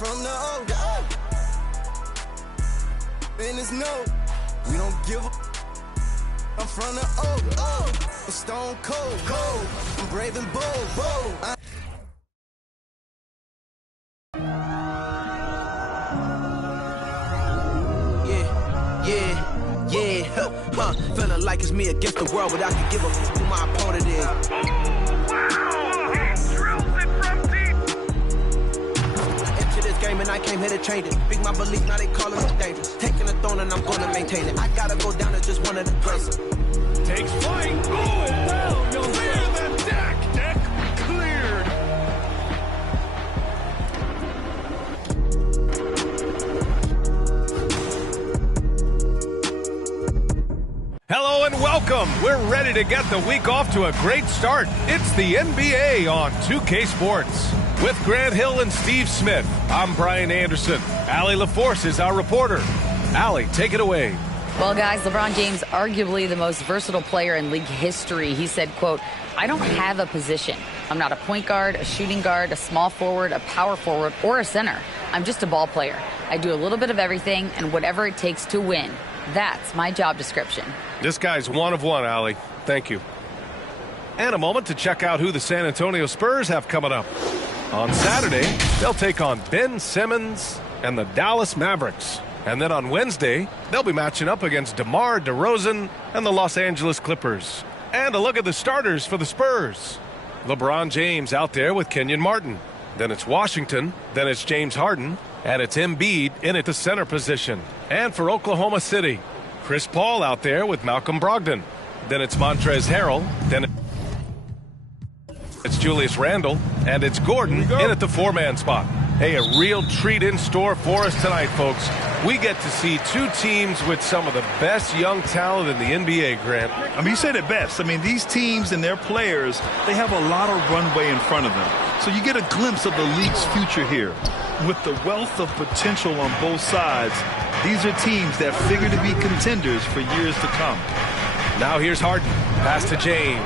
from the O. And it's no, we don't give a. I'm from the O. I'm stone cold. I'm brave and bold. Feeling like it's me against the world, but I can give a f who my opponent is. Wow! He drills it from deep. I entered this game and I came here to change it. Big my belief, now they calling me dangerous. Taking the throne and I'm gonna maintain it. I gotta go down to just one of the places. Takes flight. Oh, down. You'll clear the deck. Deck cleared. Hello and welcome. We're ready to get the week off to a great start. It's the NBA on 2K Sports. With Grant Hill and Steve Smith, I'm Brian Anderson. Allie LaForce is our reporter. Allie, take it away. Well, guys, LeBron James, arguably the most versatile player in league history. He said, quote, "I don't have a position. I'm not a point guard, a shooting guard, a small forward, a power forward, or a center. I'm just a ball player. I do a little bit of everything and whatever it takes to win. That's my job description." This guy's one of one, Allie. Thank you. And a moment to check out who the San Antonio Spurs have coming up. On Saturday, they'll take on Ben Simmons and the Dallas Mavericks. And then on Wednesday, they'll be matching up against DeMar DeRozan and the Los Angeles Clippers. And a look at the starters for the Spurs. LeBron James out there with Kenyon Martin. Then it's Washington. Then it's James Harden. And it's Embiid in at the center position. And for Oklahoma City, Chris Paul out there with Malcolm Brogdon. Then it's Montrezl Harrell. Then it's Julius Randle. And it's Gordon in at the four-man spot. Hey, a real treat in store for us tonight, folks. We get to see two teams with some of the best young talent in the NBA, Grant. I mean, you said it best. I mean, these teams and their players, they have a lot of runway in front of them. So you get a glimpse of the league's future here. With the wealth of potential on both sides, these are teams that figure to be contenders for years to come. Now here's Harden. Pass to James.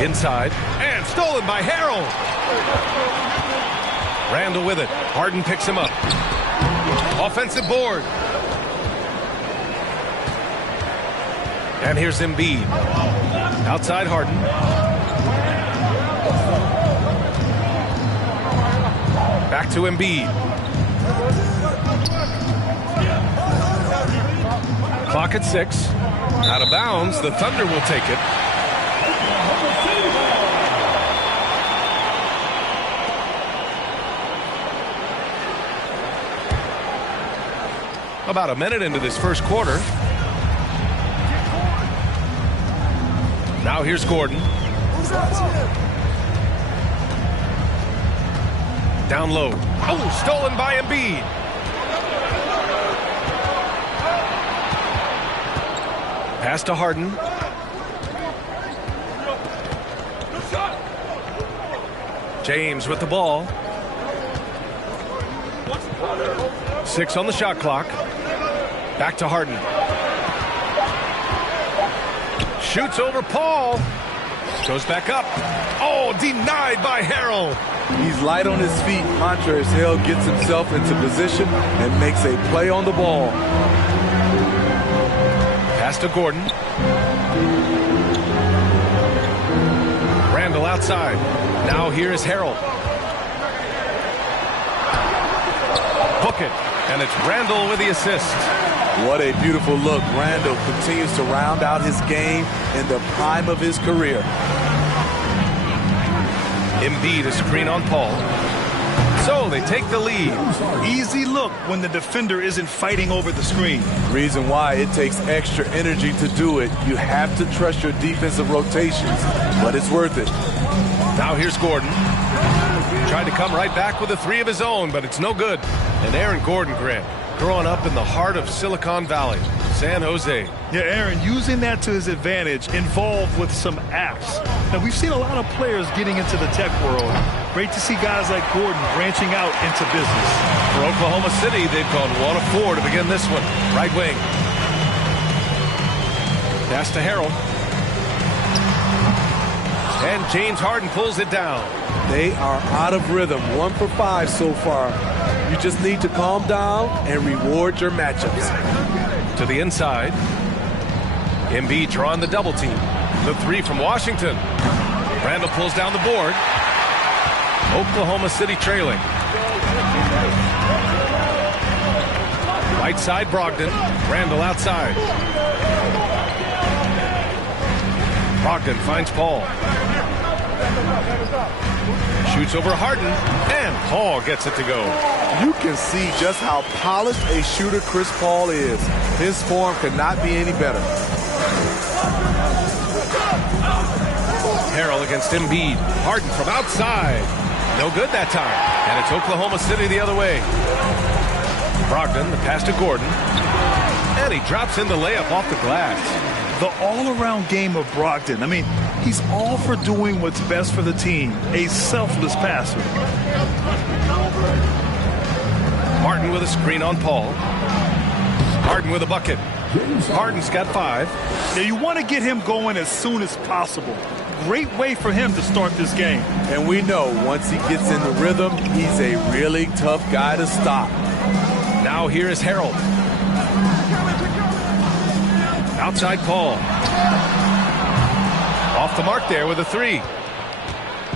Inside. And stolen by Harrell. Randle with it. Harden picks him up. Offensive board. And here's Embiid. Outside Harden. Back to Embiid. Clock at 6. Out of bounds. The Thunder will take it. About a minute into this first quarter. Now here's Gordon. Down low. Oh, stolen by Embiid. Pass to Harden. James with the ball. 6 on the shot clock. Back to Harden. Shoots over Paul. Goes back up. Oh, denied by Harrell. He's light on his feet. Montrezl Harrell gets himself into position and makes a play on the ball. Pass to Gordon. Randle outside. Now here is Harrell. Book it. And it's Randle with the assist. What a beautiful look. Randle continues to round out his game in the prime of his career. Embiid is screen on Paul. So they take the lead. Easy look when the defender isn't fighting over the screen. Reason why it takes extra energy to do it. You have to trust your defensive rotations, but it's worth it. Now here's Gordon. Tried to come right back with a three of his own, but it's no good. And Aaron Gordon, Grant, growing up in the heart of Silicon Valley, San Jose. Yeah, Aaron, using that to his advantage, involved with some apps. Now, we've seen a lot of players getting into the tech world. Great to see guys like Gordon branching out into business. For Oklahoma City, they've gone 1 of 4 to begin this one. Right wing. Pass to Harrell. And and James Harden pulls it down. They are out of rhythm. 1 for 5 so far. You just need to calm down and reward your matchups. To the inside. Embiid drawing the double team. The three from Washington. Randall pulls down the board. Oklahoma City trailing. Right side Brogdon. Randall outside. Brogdon finds Paul. Shoots over Harden, and Paul gets it to go. You can see just how polished a shooter Chris Paul is. His form could not be any better. Harrell against Embiid. Harden from outside. No good that time. And it's Oklahoma City the other way. Brogdon, the pass to Gordon. And he drops in the layup off the glass. The all-around game of Brogdon. I mean, he's all for doing what's best for the team. A selfless passer. Martin with a screen on Paul. Harden with a bucket. Harden's got 5. Now, you want to get him going as soon as possible. Great way for him to start this game. And we know once he gets in the rhythm, he's a really tough guy to stop. Now here is Harrell. Outside Paul. Off the mark there with a 3.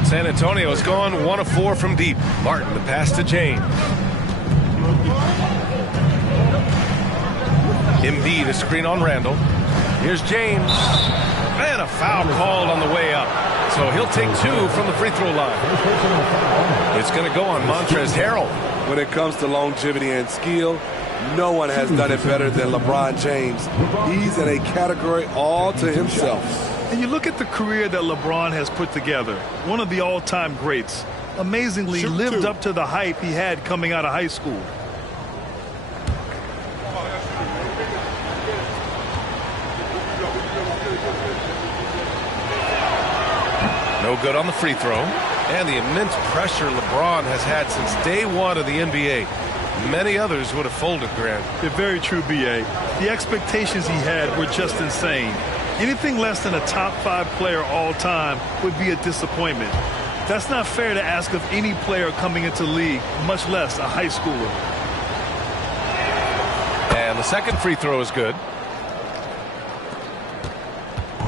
San Antonio's gone 1 of 4 from deep. Martin, the pass to James. Embiid, a screen on Randall. Here's James. And a foul called on the way up. So he'll take 2 from the free throw line. It's going to go on Montrezl Harrell. When it comes to longevity and skill, no one has done it better than LeBron James. He's in a category all to himself. And you look at the career that LeBron has put together. One of the all-time greats. Amazingly lived up to the hype he had coming out of high school. No good on the free throw. And the immense pressure LeBron has had since day 1 of the NBA. Many others would have folded, Grant. They're very true, B.A. The expectations he had were just insane. Anything less than a top 5 player all time would be a disappointment. That's not fair to ask of any player coming into the league, much less a high schooler. And the second free throw is good.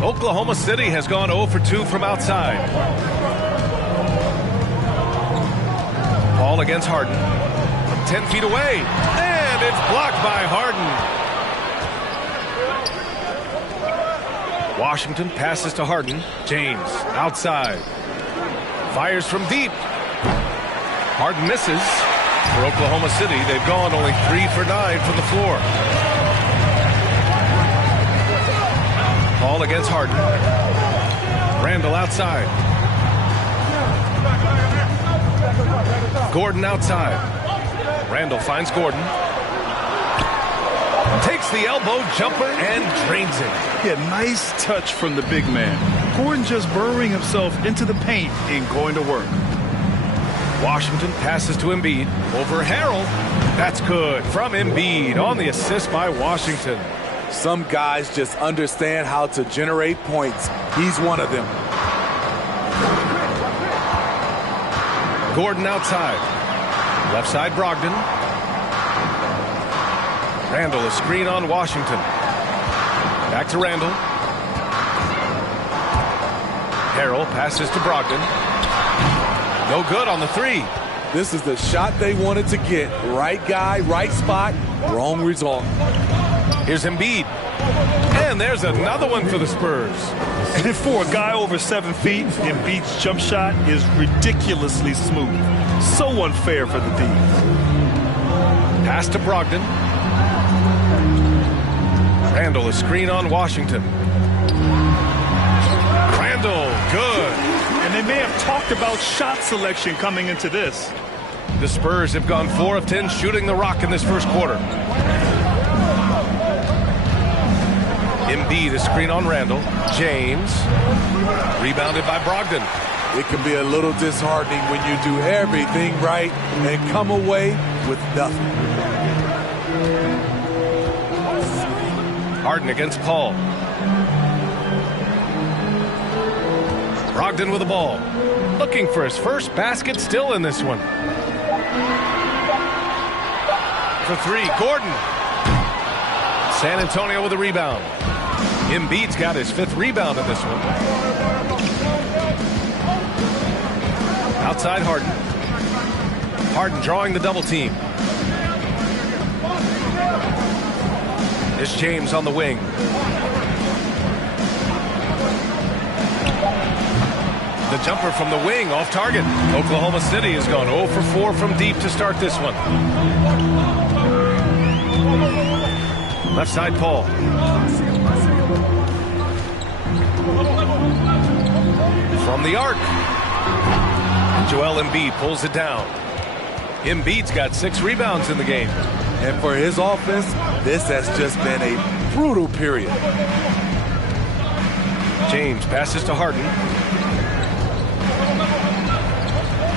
Oklahoma City has gone 0 for 2 from outside. Paul against Harden. From 10 feet away. And it's blocked by Harden. Washington passes to Harden. James outside. Fires from deep. Harden misses. For Oklahoma City, they've gone only 3 for 9 from the floor. Paul against Harden. Randall outside. Gordon outside. Randall finds Gordon. Takes the elbow jumper and drains it. Yeah, nice touch from the big man. Gordon just burrowing himself into the paint and going to work. Washington passes to Embiid. Over Harrell. That's good from Embiid on the assist by Washington. Some guys just understand how to generate points. He's one of them. Gordon outside. Left side Brogdon. Randall, a screen on Washington. Back to Randall. Harrell passes to Brogdon. No good on the 3. This is the shot they wanted to get. Right guy, right spot, wrong result. Here's Embiid. And there's another one for the Spurs. And for a guy over 7 feet, Embiid's jump shot is ridiculously smooth. So unfair for the D. Pass to Brogdon. Randall, a screen on Washington. Randall, good. And they may have talked about shot selection coming into this. The Spurs have gone 4 of 10 shooting the rock in this first quarter. Embiid, a screen on Randall. James. Rebounded by Brogdon. It can be a little disheartening when you do everything right and come away with nothing. Harden against Paul. Brogdon with the ball. Looking for his first basket, still in this one. For three, Gordon. San Antonio with a rebound. Embiid's got his 5th rebound in this one. Outside Harden. Harden drawing the double team. It's James on the wing. The jumper from the wing off target. Oklahoma City has gone 0 for 4 from deep to start this one. Left side, Paul. From the arc. Joel Embiid pulls it down. Embiid's got 6 rebounds in the game. And for his offense, this has just been a brutal period. James passes to Harden.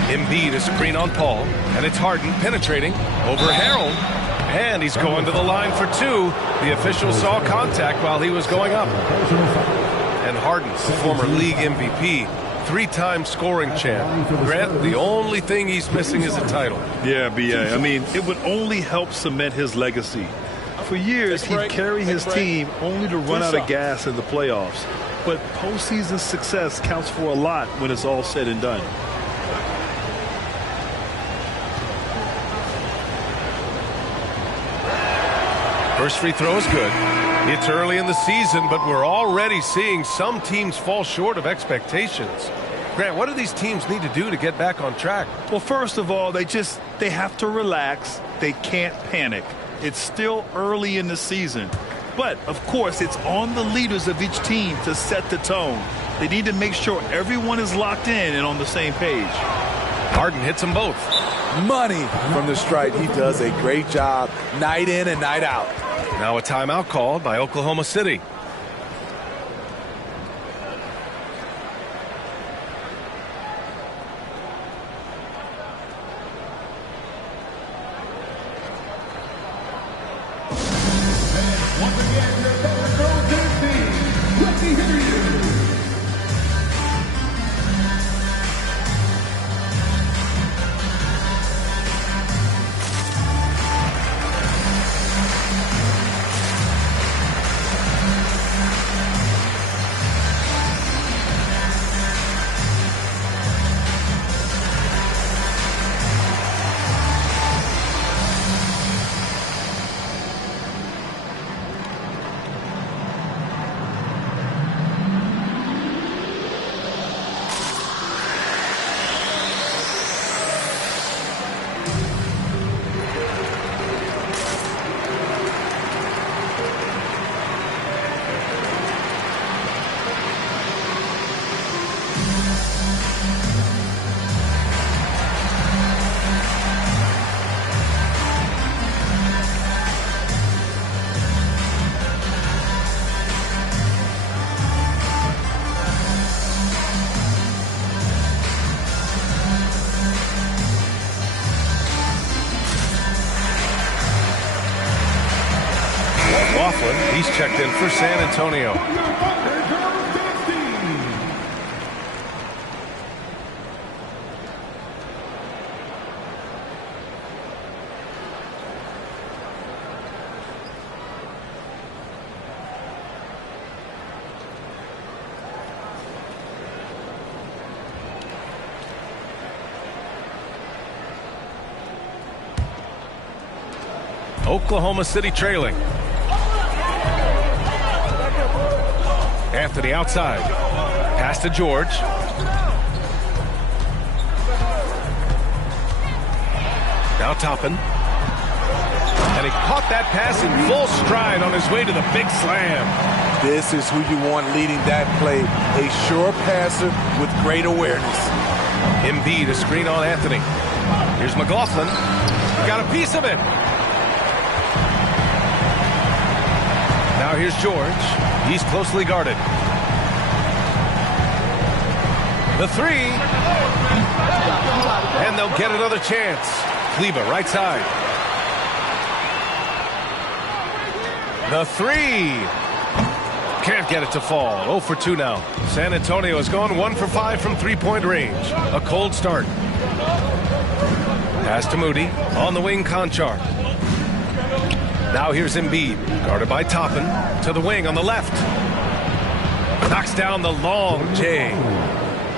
Embiid a screen on Paul, and it's Harden penetrating over Harrell, and he's going to the line for 2. The official saw contact while he was going up. And Harden, former league MVP, 3-time scoring champ. Grant, the only thing he's missing is a title. Yeah, B.A. I mean, it would only help cement his legacy. For years, he'd carry his team only to run out of gas in the playoffs. But postseason success counts for a lot when it's all said and done. First free throw is good. It's early in the season, but we're already seeing some teams fall short of expectations. Grant, what do these teams need to do to get back on track? Well, first of all, they have to relax. They can't panic. It's still early in the season. But, of course, it's on the leaders of each team to set the tone. They need to make sure everyone is locked in and on the same page. Harden hits them both. Money from the stripe. He does a great job night in and night out. Now a timeout called by Oklahoma City. He's checked in for San Antonio. Oklahoma City trailing. Anthony outside. Pass to George. Now Toppin. And he caught that pass in full stride on his way to the big slam. This is who you want leading that play. A sure passer with great awareness. Embiid, a screen on Anthony. Here's McLaughlin. Got a piece of it. Now here's George. He's closely guarded. The three. And they'll get another chance. Kleba, right side. The three. Can't get it to fall. 0 for 2 now. San Antonio is going 1 for 5 from three-point range. A cold start. Pass to Moody. On the wing, Conchar. Now here's Embiid. Guarded by Toppin. To the wing on the left. Knocks down the long J.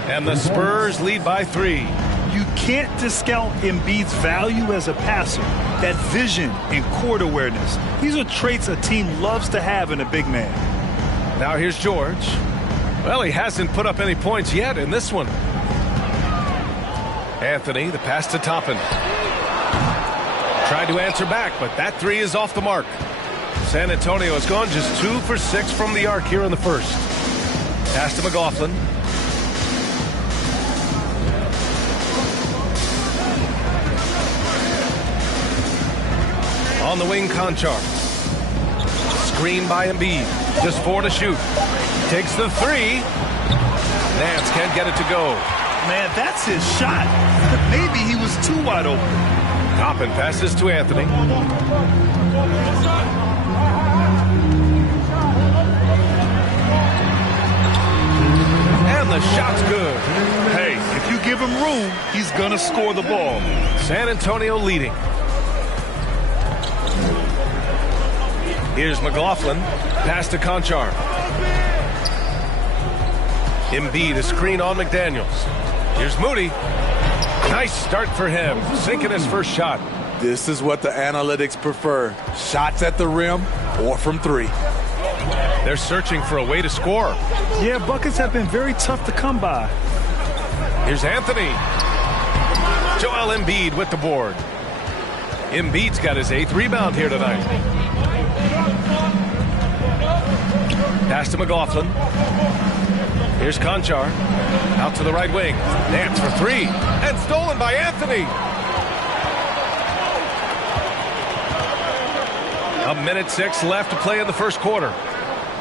And the Spurs lead by 3. You can't discount Embiid's value as a passer. That vision and court awareness. These are traits a team loves to have in a big man. Now here's George. Well, he hasn't put up any points yet in this one. Anthony, the pass to Toppin. Tried to answer back, but that 3 is off the mark. San Antonio has gone just 2 for 6 from the arc here in the first. Pass to McLaughlin. On the wing, Conchar. Screen by Embiid. Just 4 to shoot. Takes the 3. Nance can't get it to go. Man, that's his shot. Maybe he was too wide open. Toppin passes to Anthony. And the shot's good. Hey, if you give him room, he's going to score the ball. San Antonio leading. Here's McLaughlin. Pass to Conchar. Embiid, a screen on McDaniels. Here's Moody. Nice start for him. Sinking his first shot. This is what the analytics prefer. Shots at the rim or from 3. They're searching for a way to score. Yeah, buckets have been very tough to come by. Here's Anthony. Joel Embiid with the board. Embiid's got his 8th rebound here tonight. Pass to McLaughlin. Here's Conchar. Out to the right wing. Nance for 3. And stolen by Anthony. 1:06 left to play in the first quarter.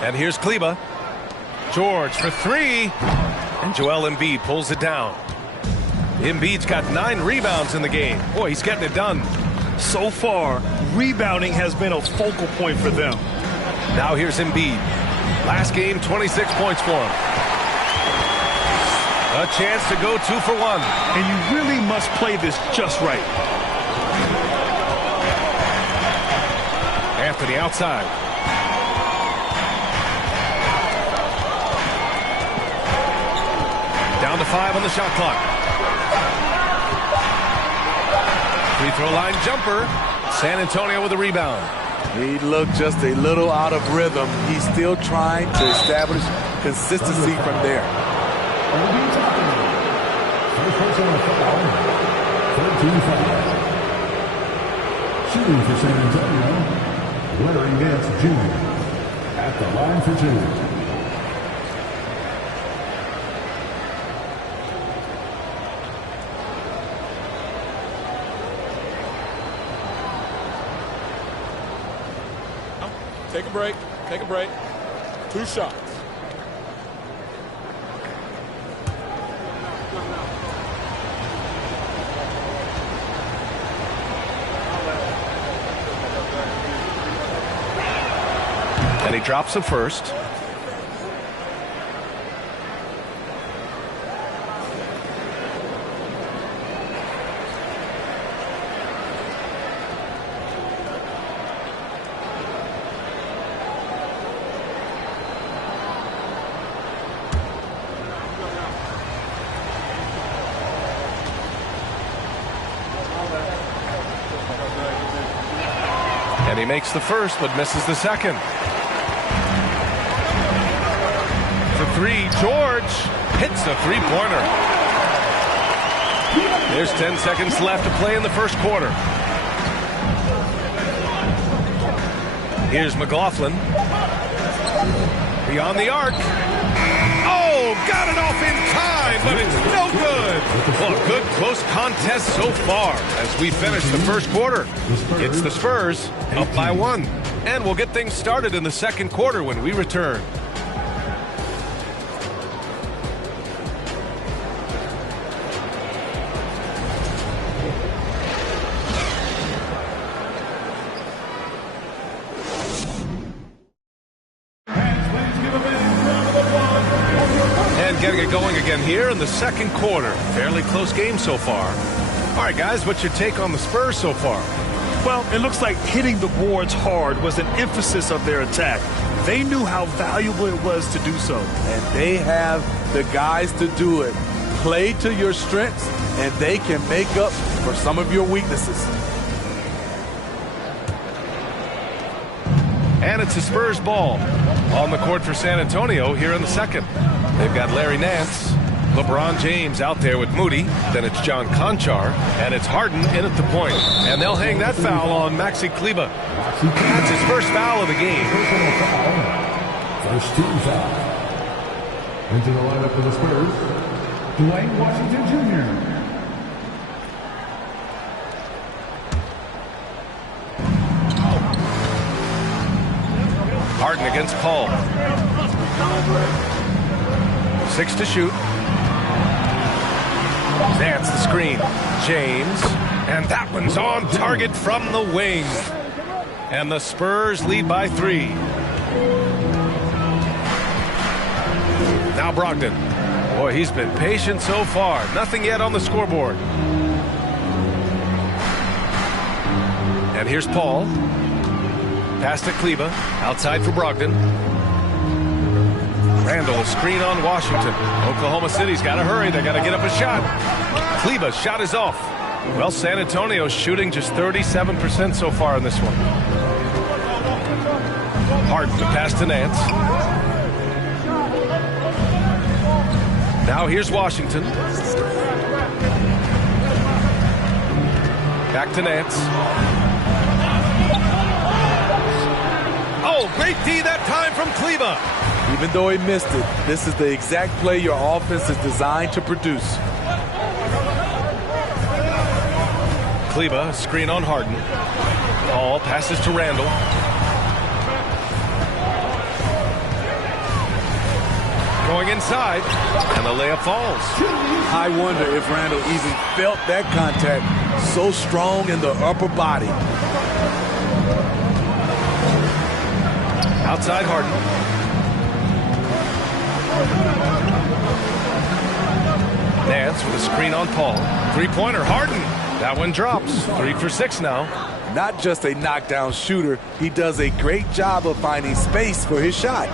And here's Kleba. George for 3. And Joel Embiid pulls it down. Embiid's got 9 rebounds in the game. Boy, he's getting it done. So far, rebounding has been a focal point for them. Now here's Embiid. Last game, 26 points for him. A chance to go 2 for 1. And you really must play this just right. Anthony outside. Down to 5 on the shot clock. Free throw line jumper. San Antonio with a rebound. He looked just a little out of rhythm. He's still trying to establish consistency from there. First personal foul, 13 foul. Shooting for San Antonio, Larry Nance Jr. at the line for 2. Take a break. Take a break. 2 shots. And he drops the first. And he makes the first, but misses the second. For 3, George hits a 3-pointer. There's 10 seconds left to play in the first quarter. Here's McLaughlin. Beyond the arc. Oh, got it off in time, but it's no good. Well, a good close contest so far as we finish the first quarter. It's the Spurs up by 1. And we'll get things started in the second quarter when we return. Please give a getting it going again here in the second quarter. Fairly close game so far. All right, guys, what's your take on the Spurs so far? Well, it looks like hitting the boards hard was an emphasis of their attack. They knew how valuable it was to do so. And they have the guys to do it. Play to your strengths, and they can make up for some of your weaknesses. And it's a Spurs ball on the court for San Antonio here in the second. They've got Larry Nance, LeBron James out there with Moody. Then it's John Conchar, and it's Harden in at the point. And they'll hang that foul on Maxi Kleber. That's his first foul of the game. First team foul. Into the lineup for the Spurs, Dwayne Washington Jr. Harden against Paul. 6 to shoot. Nance the screen. James. And that one's on target from the wing. And the Spurs lead by 3. Now Brogdon. Boy, he's been patient so far. Nothing yet on the scoreboard. And here's Paul. Pass to Kleber. Outside for Brogdon. Randall, screen on Washington. Oklahoma City's got to hurry. They got to get up a shot. Kleber's shot is off. Well, San Antonio's shooting just 37% so far in this one. Harden, the pass to Nance. Now here's Washington. Back to Nance. Oh, great D that time from Kleber. Even though he missed it, this is the exact play your offense is designed to produce. Kleber, screen on Harden. Paul passes to Randall. Going inside, and the layup falls. I wonder if Randall even felt that contact, so strong in the upper body. Outside Harden. Nance with a screen on Paul. Three-pointer, Harden. That one drops. 3 for 6 now. Not just a knockdown shooter, he does a great job of finding space for his shot.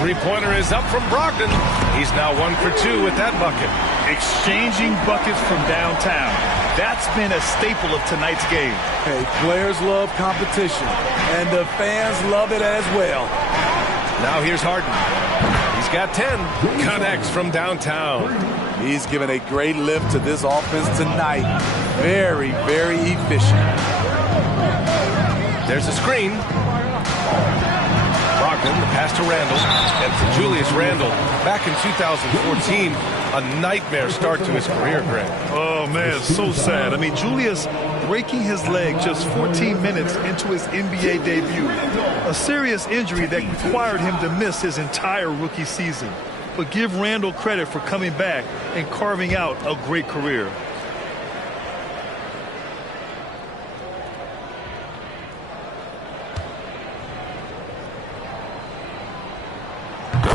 Three-pointer is up from Brogdon. He's now 1 for 2 with that bucket. Exchanging buckets from downtown. That's been a staple of tonight's game. Hey, players love competition, and the fans love it as well. Now here's Harden. He's got 10. Connects from downtown. He's given a great lift to this offense tonight. Very, very efficient. There's a screen. Brogdon, the pass to Randall. And for Julius Randall, back in 2014, a nightmare start to his career, Greg. Oh, man, so sad. I mean, Julius breaking his leg just 14 minutes into his NBA debut. A serious injury that required him to miss his entire rookie season. But give Randall credit for coming back and carving out a great career.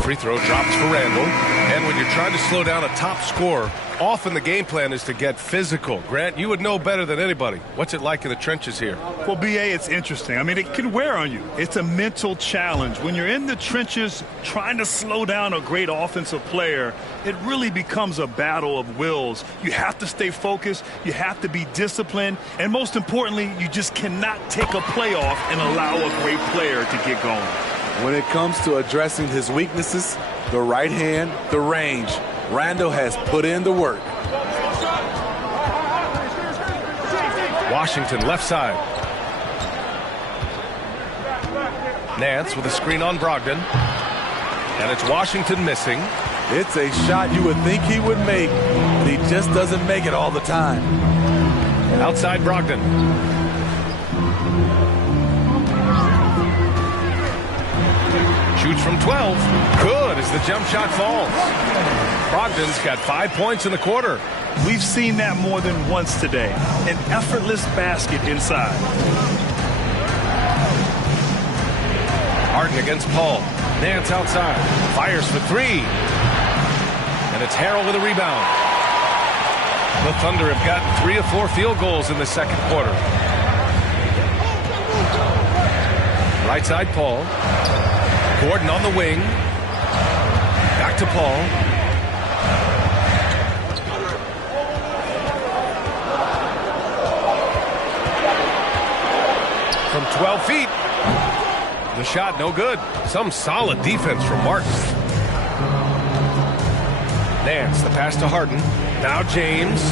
Free throw drops for Randall. And when you're trying to slow down a top scorer, often the game plan is to get physical. Grant, you would know better than anybody. What's it like in the trenches here? Well, B.A., it's interesting. I mean, it can wear on you. It's a mental challenge. When you're in the trenches trying to slow down a great offensive player, it really becomes a battle of wills. You have to stay focused. You have to be disciplined. And most importantly, you just cannot take a play off and allow a great player to get going. When it comes to addressing his weaknesses, the right hand, the range, Randall has put in the work. Washington left side. Nance with a screen on Brogdon. And it's Washington missing. It's a shot you would think he would make, but he just doesn't make it all the time. Outside Brogdon. Shoots from 12. Good as the jump shot falls. Brogdon's got 5 points in the quarter. We've seen that more than once today. An effortless basket inside. Harden against Paul. Nance outside. Fires for three. And it's Harrell with a rebound. The Thunder have gotten 3 of 4 field goals in the second quarter. Right side, Paul. Gordon on the wing. Back to Paul. From 12 feet. The shot no good. Some solid defense from Martin. Nance, the pass to Harden. Now James.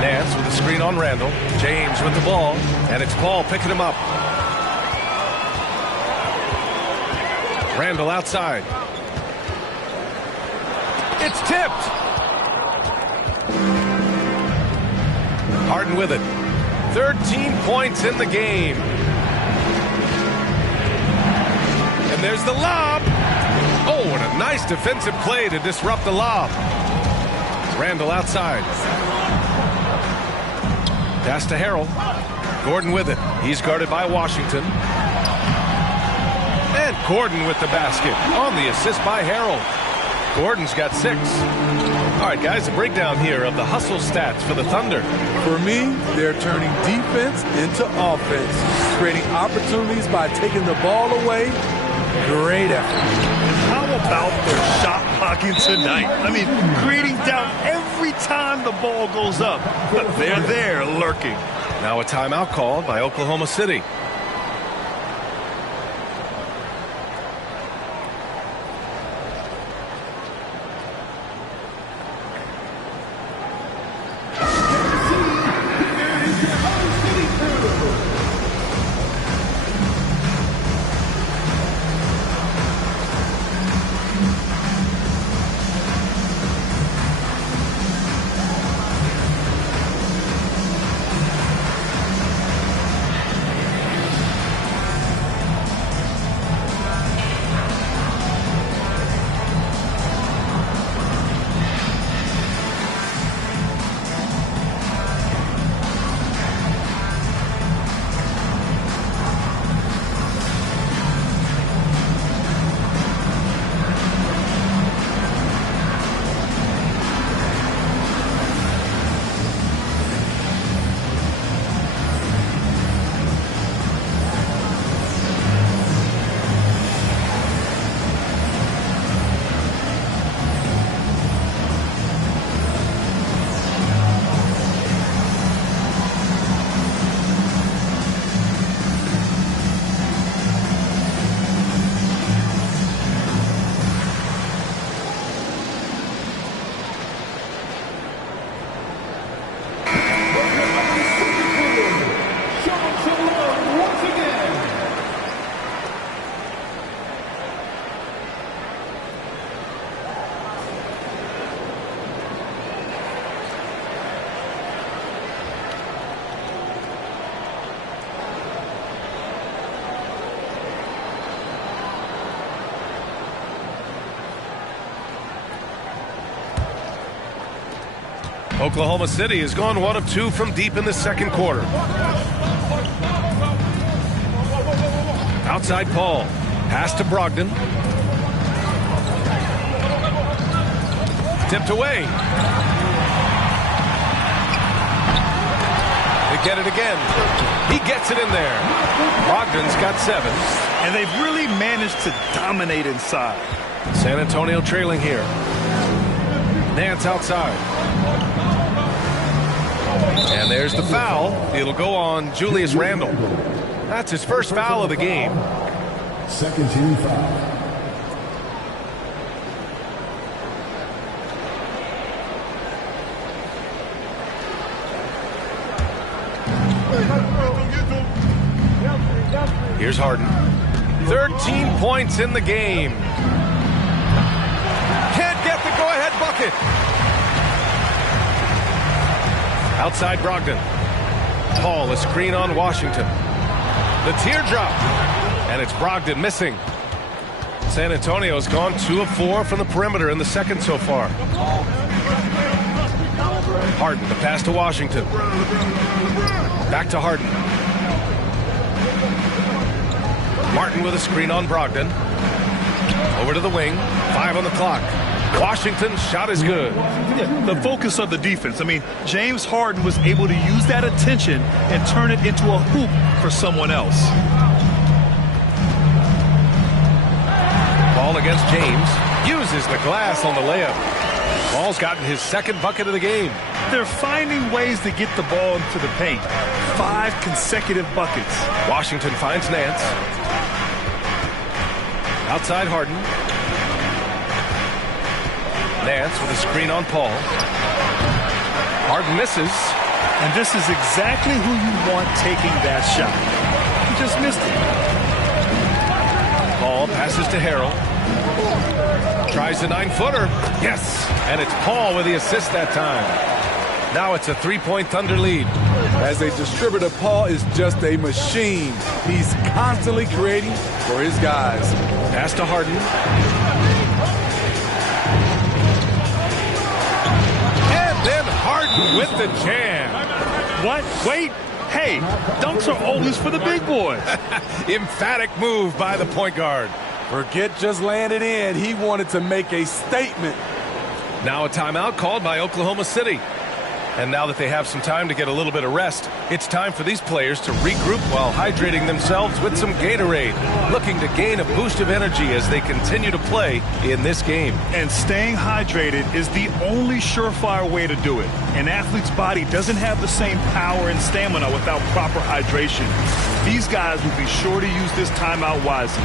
Nance with the screen on Randall. James with the ball. And it's Paul picking him up. Randall outside. It's tipped. Harden with it. 13 points in the game. And there's the lob. Oh, and a nice defensive play to disrupt the lob. Randall outside. Pass to Harrell. Gordon with it. He's guarded by Washington. And Gordon with the basket on the assist by Harrell. Gordon's got 6. All right, guys, a breakdown here of the hustle stats for the Thunder. For me, they're turning defense into offense, creating opportunities by taking the ball away. Great effort. How about their shot blocking tonight? I mean, creating doubt every time the ball goes up. But they're there lurking. Now a timeout called by Oklahoma City. Oklahoma City has gone 1 of 2 from deep in the second quarter. Outside Paul. Pass to Brogdon. Tipped away. They get it again. He gets it in there. Brogdon's got 7. And they've really managed to dominate inside. San Antonio trailing here. Nance outside. And there's the foul. It'll go on Julius Randle. That's his first foul of the game. Second team foul. Here's Harden. 13 points in the game. Can't get the go-ahead bucket. Outside Brogdon. Paul, a screen on Washington. The teardrop. And it's Brogdon missing. San Antonio's gone 2 of 4 from the perimeter in the second so far. Harden, the pass to Washington. Back to Harden. Martin with a screen on Brogdon. Over to the wing. 5 on the clock. Washington's shot is good. Yeah, the focus of the defense. I mean, James Harden was able to use that attention and turn it into a hoop for someone else. Ball against James. Uses the glass on the layup. Ball's gotten his second bucket of the game. They're finding ways to get the ball into the paint. 5 consecutive buckets. Washington finds Nance. Outside Harden. Nance with a screen on Paul. Harden misses. And this is exactly who you want taking that shot. He just missed it. Paul passes to Harrell. Tries the 9-footer. Yes. And it's Paul with the assist that time. Now it's a 3-point Thunder lead. As a distributor, Paul is just a machine. He's constantly creating for his guys. Pass to Harden. And then Harden with the jam. What? Wait. Hey, dunks are always for the big boys. Emphatic move by the point guard. Forget just laying it in. He wanted to make a statement. Now a timeout called by Oklahoma City. And now that they have some time to get a little bit of rest, it's time for these players to regroup while hydrating themselves with some Gatorade, looking to gain a boost of energy as they continue to play in this game. And staying hydrated is the only surefire way to do it. An athlete's body doesn't have the same power and stamina without proper hydration. These guys will be sure to use this timeout wisely.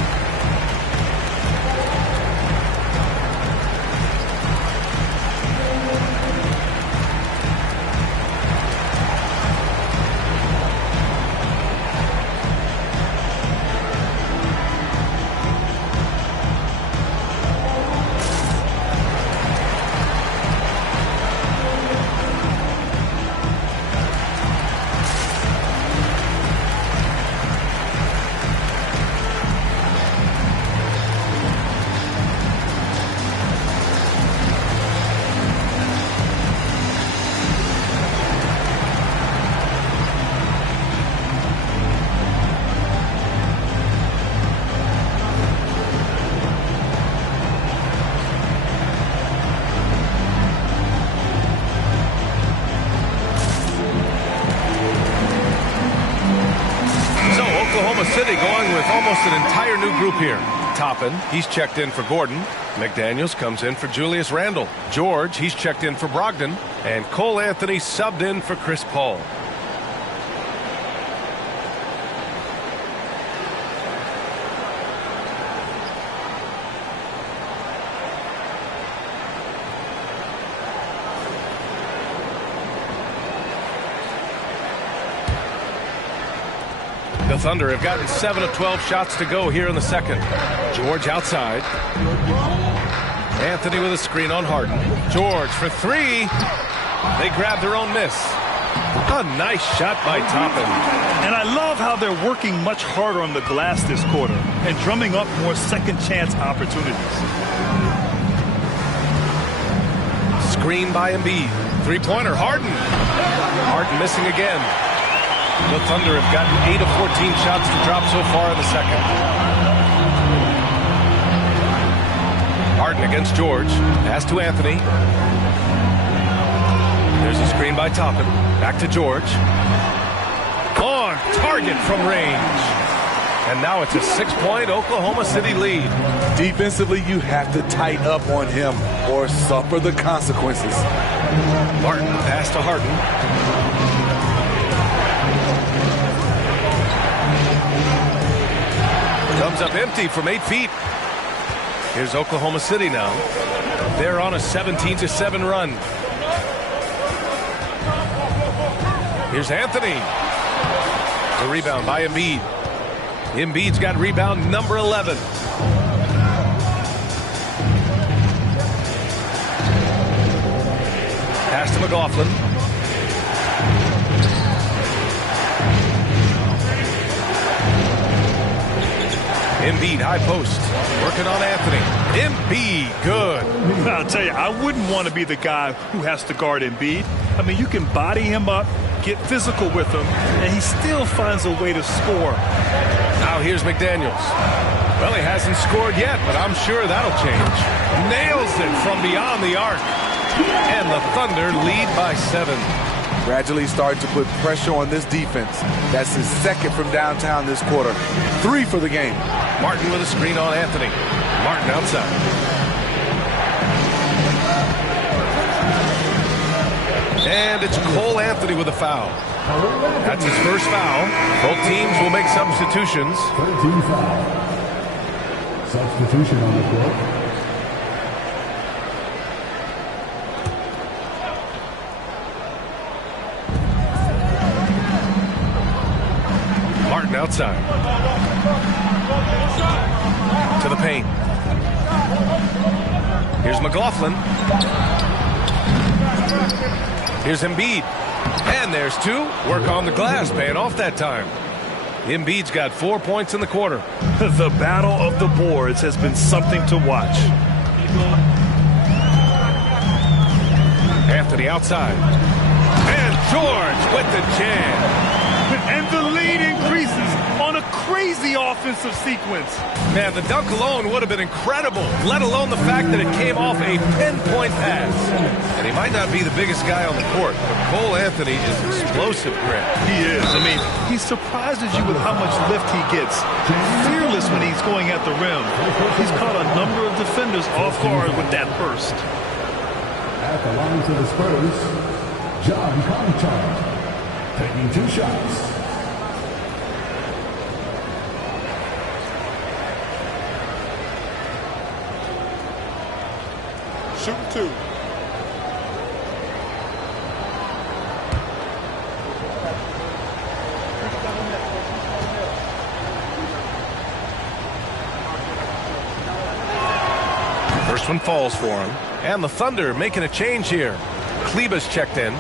City going with almost an entire new group here. Toppin, he's checked in for Gordon. McDaniels comes in for Julius Randle. George, he's checked in for Brogdon. And Cole Anthony subbed in for Chris Paul. The Thunder have gotten 7 of 12 shots to go here in the second. George outside. Anthony with a screen on Harden. George for 3. They grab their own miss. A nice shot by Toppin. And I love how they're working much harder on the glass this quarter and drumming up more second chance opportunities. Screen by Embiid. 3-pointer Harden. Harden missing again. The Thunder have gotten 8 of 14 shots to drop so far in the second. Harden against George. Pass to Anthony. There's a screen by Toppin. Back to George. On target from range. And now it's a 6-point Oklahoma City lead. Defensively, you have to tighten up on him or suffer the consequences. Martin pass to Harden. Comes up empty from 8 feet. Here's Oklahoma City now. They're on a 17-7 run. Here's Anthony. The rebound by Embiid. Embiid's got rebound number 11. Pass to McLaughlin. Embiid, high post. Working on Anthony. Embiid, good. I'll tell you, I wouldn't want to be the guy who has to guard Embiid. I mean, you can body him up, get physical with him, and he still finds a way to score. Now here's McDaniels. Well, he hasn't scored yet, but I'm sure that'll change. Nails it from beyond the arc. And the Thunder lead by 7. Gradually starting to put pressure on this defense. That's his second from downtown this quarter. 3 for the game. Martin with a screen on Anthony. Martin outside. And it's Cole Anthony with a foul. That's his first foul. Both teams will make substitutions. 13 foul. Substitution on the court. Martin outside. To the paint. Here's McLaughlin. Here's Embiid. And there's 2. Work on the glass, paying off that time. Embiid's got 4 points in the quarter. The battle of the boards has been something to watch. Anthony outside. And George with the jam. And the lead increases on a crazy offensive sequence. Man, the dunk alone would have been incredible, let alone the fact that it came off a pinpoint pass. And he might not be the biggest guy on the court, but Cole Anthony is explosive, Grant. He is. I mean, he surprises you with how much lift he gets. Fearless when he's going at the rim. He's caught a number of defenders off guard with that burst. At the line for the Spurs, John Conchar. Taking 2 shots. Shoot 2. First one falls for him. And the Thunder making a change here. Kleber's checked in.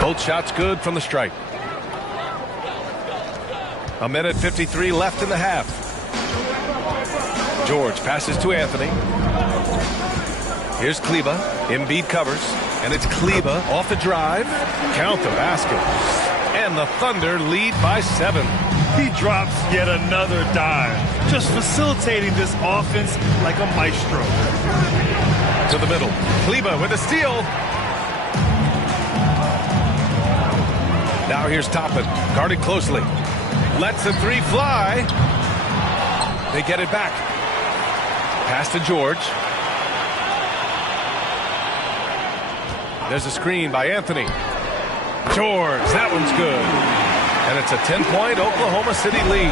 Both shots good from the stripe. 1:53 left in the half. George passes to Anthony. Here's Kleber. Embiid covers. And it's Kleber off the drive. Count the basket. And the Thunder lead by 7. He drops yet another dive. Just facilitating this offense like a maestro. To the middle. Kleber with a steal. Now here's Toppin, guarded closely. Lets the 3 fly. They get it back. Pass to George. There's a screen by Anthony. George, that one's good. And it's a 10-point Oklahoma City lead.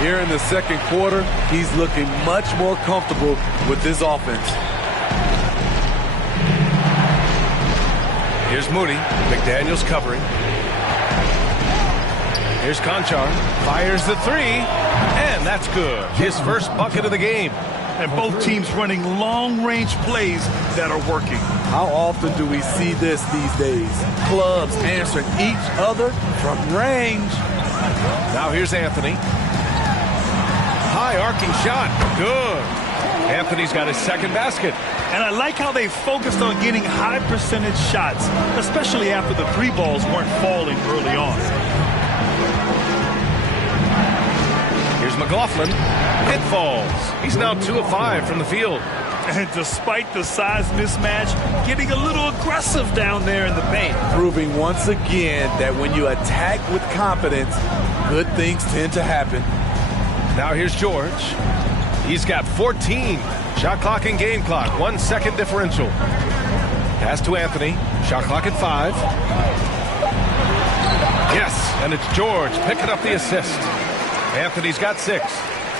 Here in the second quarter, he's looking much more comfortable with this offense. Here's Moody. McDaniels covering. Here's Conchar, fires the 3, and that's good. His first bucket of the game. And both teams running long-range plays that are working. How often do we see this these days? Clubs answering each other from range. Now here's Anthony. High arcing shot, good. Anthony's got his second basket. And I like how they focused on getting high percentage shots, especially after the 3 balls weren't falling early on. Here's McLaughlin. It falls. He's now 2 of 5 from the field. And despite the size mismatch, getting a little aggressive down there in the paint. Proving once again that when you attack with confidence, good things tend to happen. Now here's George. He's got 14. Shot clock and game clock. 1 second differential. Pass to Anthony. Shot clock at 5. Yes, and it's George picking up the assist. Anthony's got 6.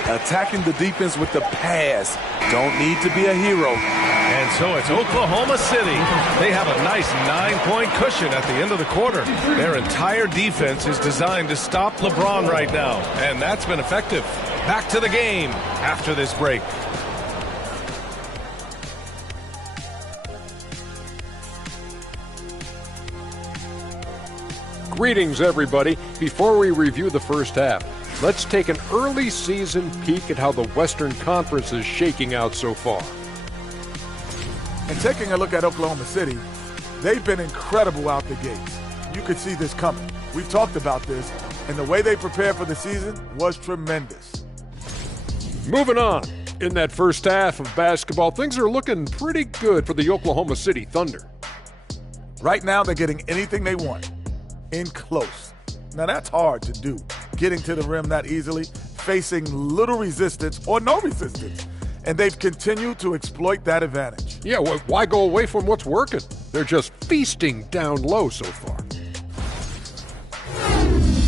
Attacking the defense with the pass. Don't need to be a hero. And so it's Oklahoma City. They have a nice 9-point cushion at the end of the quarter. Their entire defense is designed to stop LeBron right now, and that's been effective. Back to the game after this break. Greetings, everybody. Before we review the first half, let's take an early season peek at how the Western Conference is shaking out so far. And taking a look at Oklahoma City, they've been incredible out the gates. You could see this coming. We've talked about this, and the way they prepared for the season was tremendous. Moving on. In that first half of basketball, things are looking pretty good for the Oklahoma City Thunder. Right now, they're getting anything they want in close. Now, that's hard to do, getting to the rim that easily, facing little resistance or no resistance. And they've continued to exploit that advantage. Yeah, why go away from what's working? They're just feasting down low so far.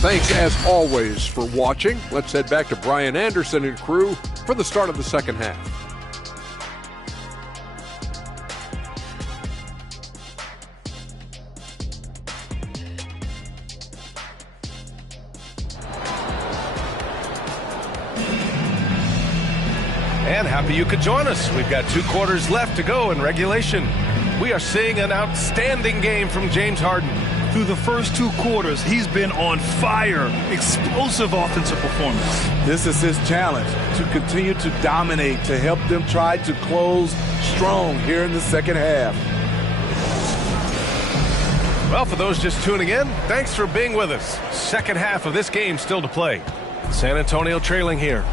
Thanks, as always, for watching. Let's head back to Brian Anderson and crew for the start of the second half. And happy you could join us. We've got 2 quarters left to go in regulation. We are seeing an outstanding game from James Harden. Through the first 2 quarters, he's been on fire. Explosive offensive performance. This is his challenge, to continue to dominate, to help them try to close strong here in the second half. Well, for those just tuning in, thanks for being with us. Second half of this game still to play. San Antonio trailing here.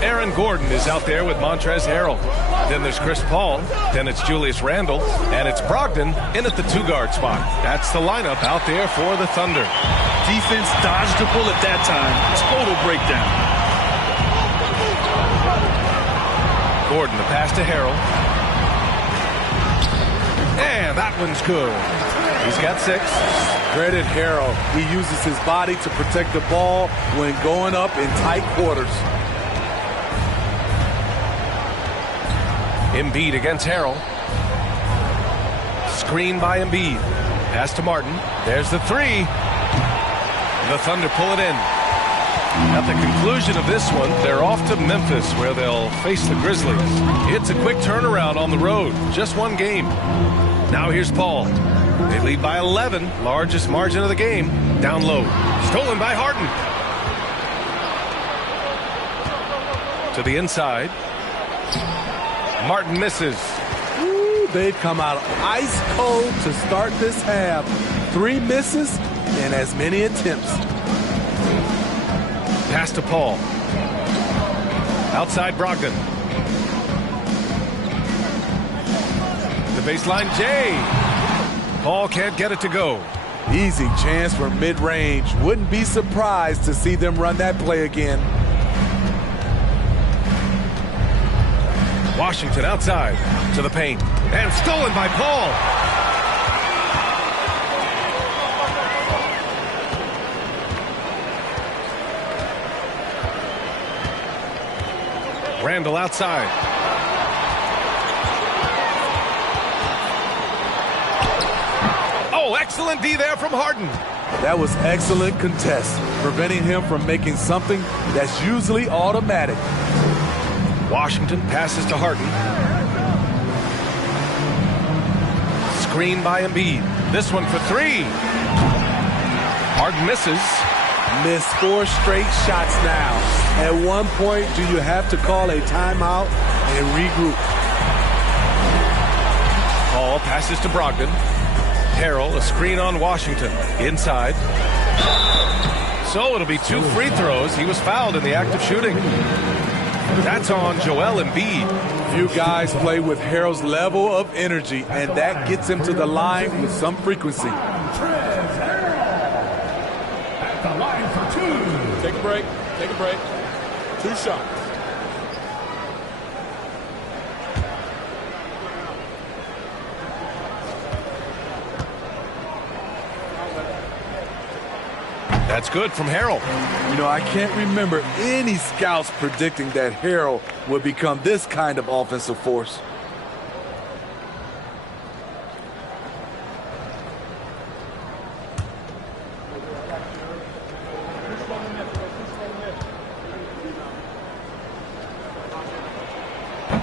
Aaron Gordon is out there with Montrezl Harrell. Then there's Chris Paul. Then it's Julius Randle. And it's Brogdon in at the 2-guard spot. That's the lineup out there for the Thunder. Defense dodged a bullet that time. Total breakdown. Gordon, the pass to Harrell. And that one's good. He's got 6. Credit Harrell. He uses his body to protect the ball when going up in tight quarters. Embiid against Harrell. Screen by Embiid. Pass to Martin. There's the 3. The Thunder pull it in. At the conclusion of this one, they're off to Memphis, where they'll face the Grizzlies. It's a quick turnaround on the road. Just 1 game. Now here's Paul. They lead by 11. Largest margin of the game. Down low. Stolen by Harden. To the inside. Martin misses. Ooh, they've come out ice cold to start this half. 3 misses and as many attempts. Pass to Paul. Outside Brogdon. The baseline Jay. Paul can't get it to go. Easy chance for mid-range. Wouldn't be surprised to see them run that play again. Washington outside to the paint. And stolen by Paul. Randle outside. Oh, excellent D there from Harden. That was excellent contest, preventing him from making something that's usually automatic. Washington passes to Harden. Screen by Embiid. This one for 3. Harden misses. Missed 4 straight shots now. At one point, do you have to call a timeout and regroup? Paul passes to Brogdon. Harrell, a screen on Washington. Inside. So it'll be 2 free throws. He was fouled in the act of shooting. That's on Joel Embiid. Few guys play with Harrell's level of energy, and that gets him to the line with some frequency. At the line for 2. Take a break. Take a break. 2 shots. That's good from Harrell. You know, I can't remember any scouts predicting that Harrell would become this kind of offensive force.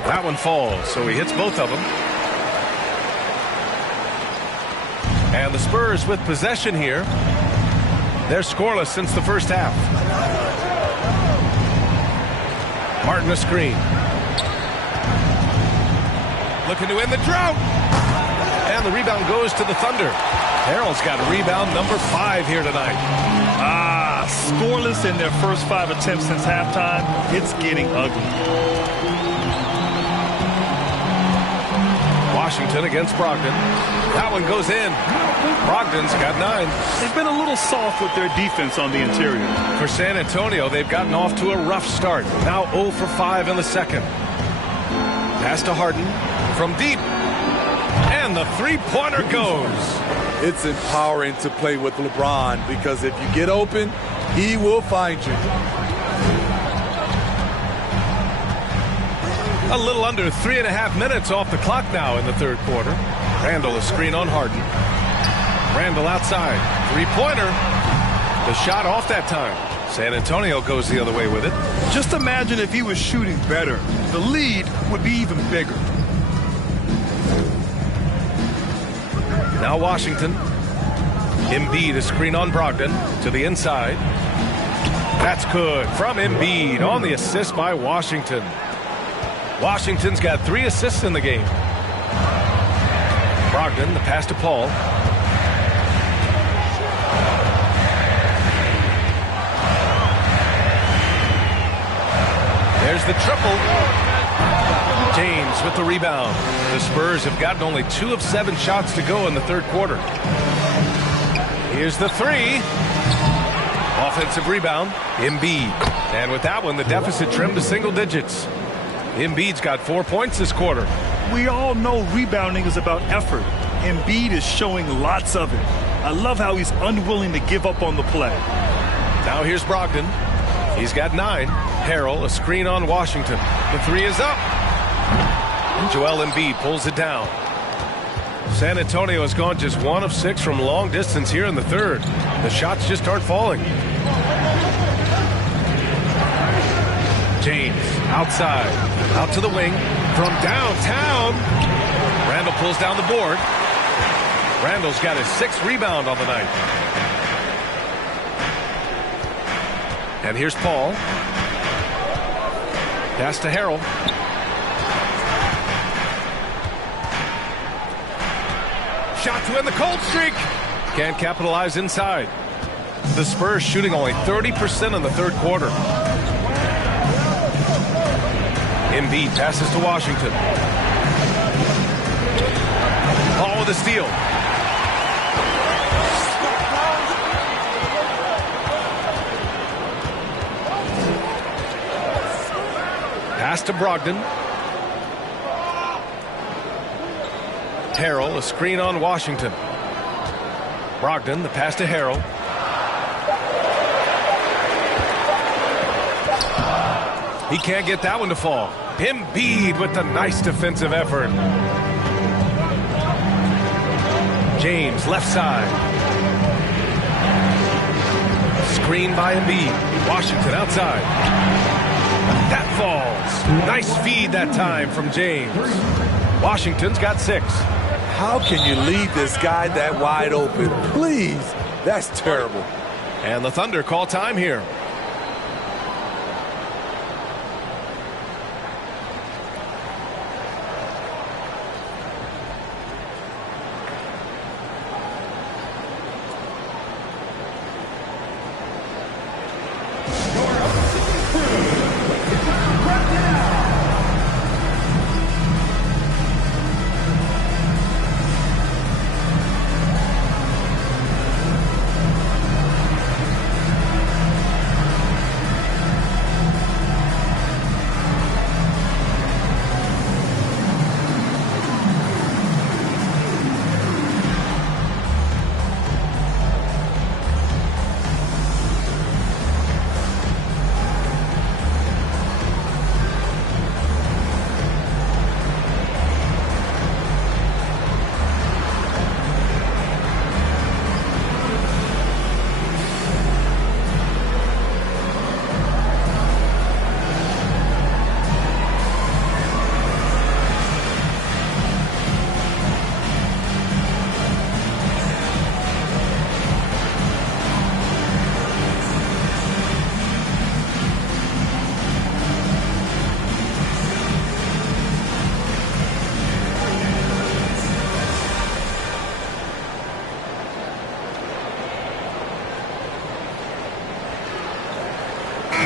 That one falls, so he hits both of them. And the Spurs with possession here. They're scoreless since the first half. Martin a screen. Looking to end the drought. And the rebound goes to the Thunder. Harrell's got rebound number 5 here tonight. Scoreless in their first 5 attempts since halftime. It's getting ugly. Washington against Brogdon. That one goes in. Brogdon's got 9. They've been a little soft with their defense on the interior. For San Antonio, they've gotten off to a rough start. Now 0 for 5 in the second. Pass to Harden from deep. And the three-pointer goes. It's empowering to play with LeBron because if you get open, he will find you. A little under 3.5 minutes off the clock now in the third quarter. Randall a screen on Harden. Randall outside. Three-pointer. The shot off that time. San Antonio goes the other way with it. Just imagine if he was shooting better. The lead would be even bigger. Now Washington. Embiid a screen on Brogdon to the inside. That's good from Embiid on the assist by Washington. Washington's got 3 assists in the game. Brogdon, the pass to Paul. There's the triple. James with the rebound. The Spurs have gotten only 2 of 7 shots to go in the third quarter. Here's the 3. Offensive rebound, Embiid. And with that one, the deficit trimmed to single digits. Embiid's got 4 points this quarter. We all know rebounding is about effort. Embiid is showing lots of it. I love how he's unwilling to give up on the play. Now here's Brogdon. He's got 9. Harrell, a screen on Washington. The 3 is up. And Joel Embiid pulls it down. San Antonio has gone just 1 of 6 from long distance here in the third. The shots just aren't falling. James outside, out to the wing, from downtown. Randall pulls down the board. Randall's got his 6th rebound on the night. And here's Paul. Pass to Harrell. Shot to end the cold streak. Can't capitalize inside. The Spurs shooting only 30% in the third quarter. Embiid passes to Washington. Paul with a steal. Pass to Brogdon. Harrell, a screen on Washington. Brogdon, the pass to Harrell. He can't get that one to fall. Embiid with the nice defensive effort. James, left side. Screen by Embiid. Washington outside. That falls. Nice feed that time from James. Washington's got 6. How can you leave this guy that wide open? Please. That's terrible. And the Thunder call time here.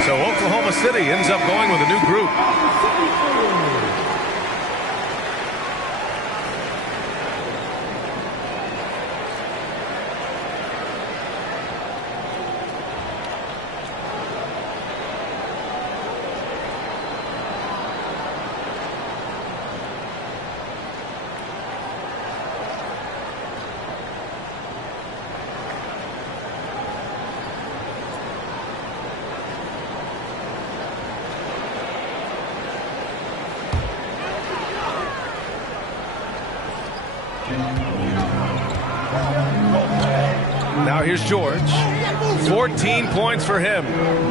So Oklahoma City ends up going with a new group. Now here's George. 14 points for him.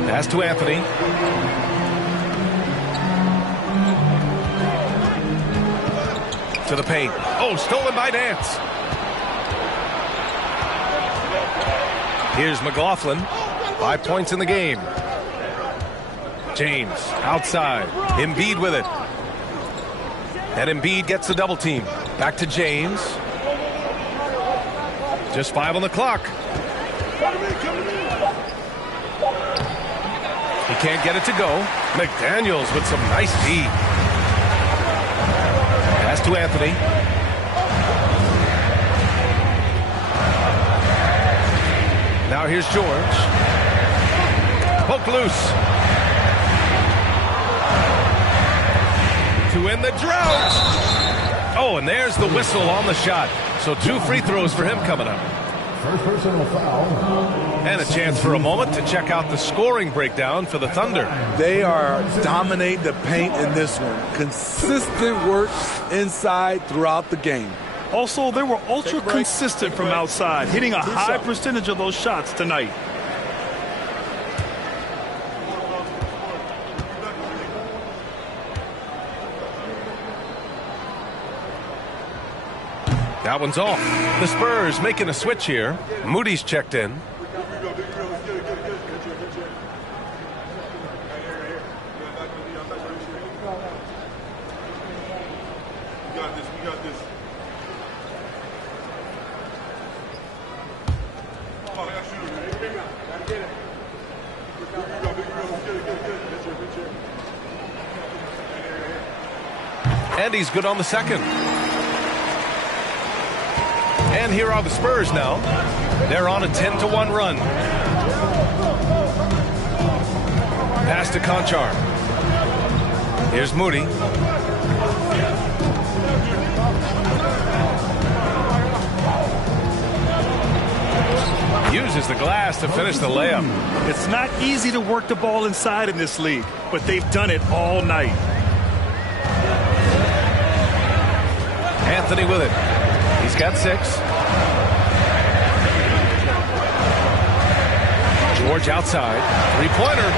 Pass to Anthony. To the paint. Oh, stolen by Nance. Here's McLaughlin. 5 points in the game. James outside. Embiid with it. And Embiid gets the double team. Back to James. Just 5 on the clock. He can't get it to go. McDaniels with some nice D. Pass to Anthony. Now here's George. Poke loose. To end the drought. Oh, and there's the whistle on the shot. So 2 free throws for him coming up. First personal foul. And a chance for a moment to check out the scoring breakdown for the Thunder. They are dominating the paint in this one. Consistent work inside throughout the game. Also, they were ultra consistent from outside, hitting a high percentage of those shots tonight. That one's off. The Spurs making a switch here. Moody's checked in. And he's good on the second. And here are the Spurs now. They're on a 10-1 run. Pass to Conchar. Here's Moody. Uses the glass to finish the layup. It's not easy to work the ball inside in this league, but they've done it all night. Anthony with it. He's got 6. George outside. 3-pointer.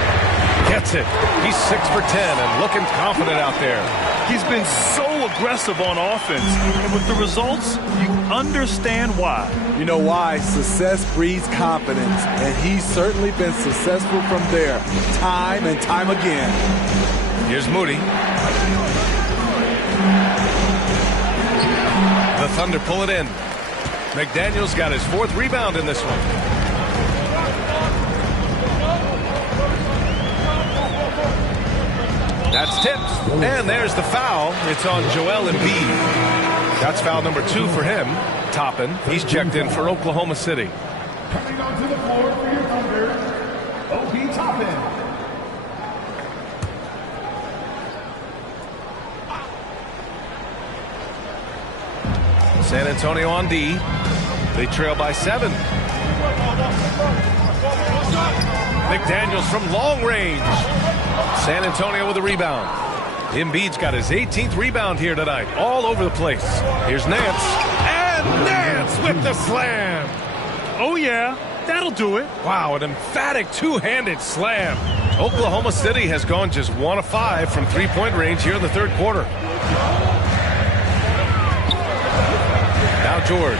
Gets it. He's 6 for 10 and looking confident out there. He's been so aggressive on offense. And with the results, you understand why. You know why? Success breeds confidence. And he's certainly been successful from there, time and time again. Here's Moody. The Thunder pull it in. McDaniels got his 4th rebound in this one. That's tipped. And there's the foul. It's on Joel Embiid. That's foul number 2 for him. Toppin. He's checked in for Oklahoma City. Coming onto the floor for your Thunder, Obi Toppin. San Antonio on D. They trail by 7. McDaniels from long range. San Antonio with a rebound. Embiid's got his 18th rebound here tonight. All over the place. Here's Nance. And Nance with the slam. Oh, yeah. That'll do it. Wow, an emphatic 2-handed slam. Oklahoma City has gone just 1 of 5 from 3-point range here in the 3rd quarter. Now George.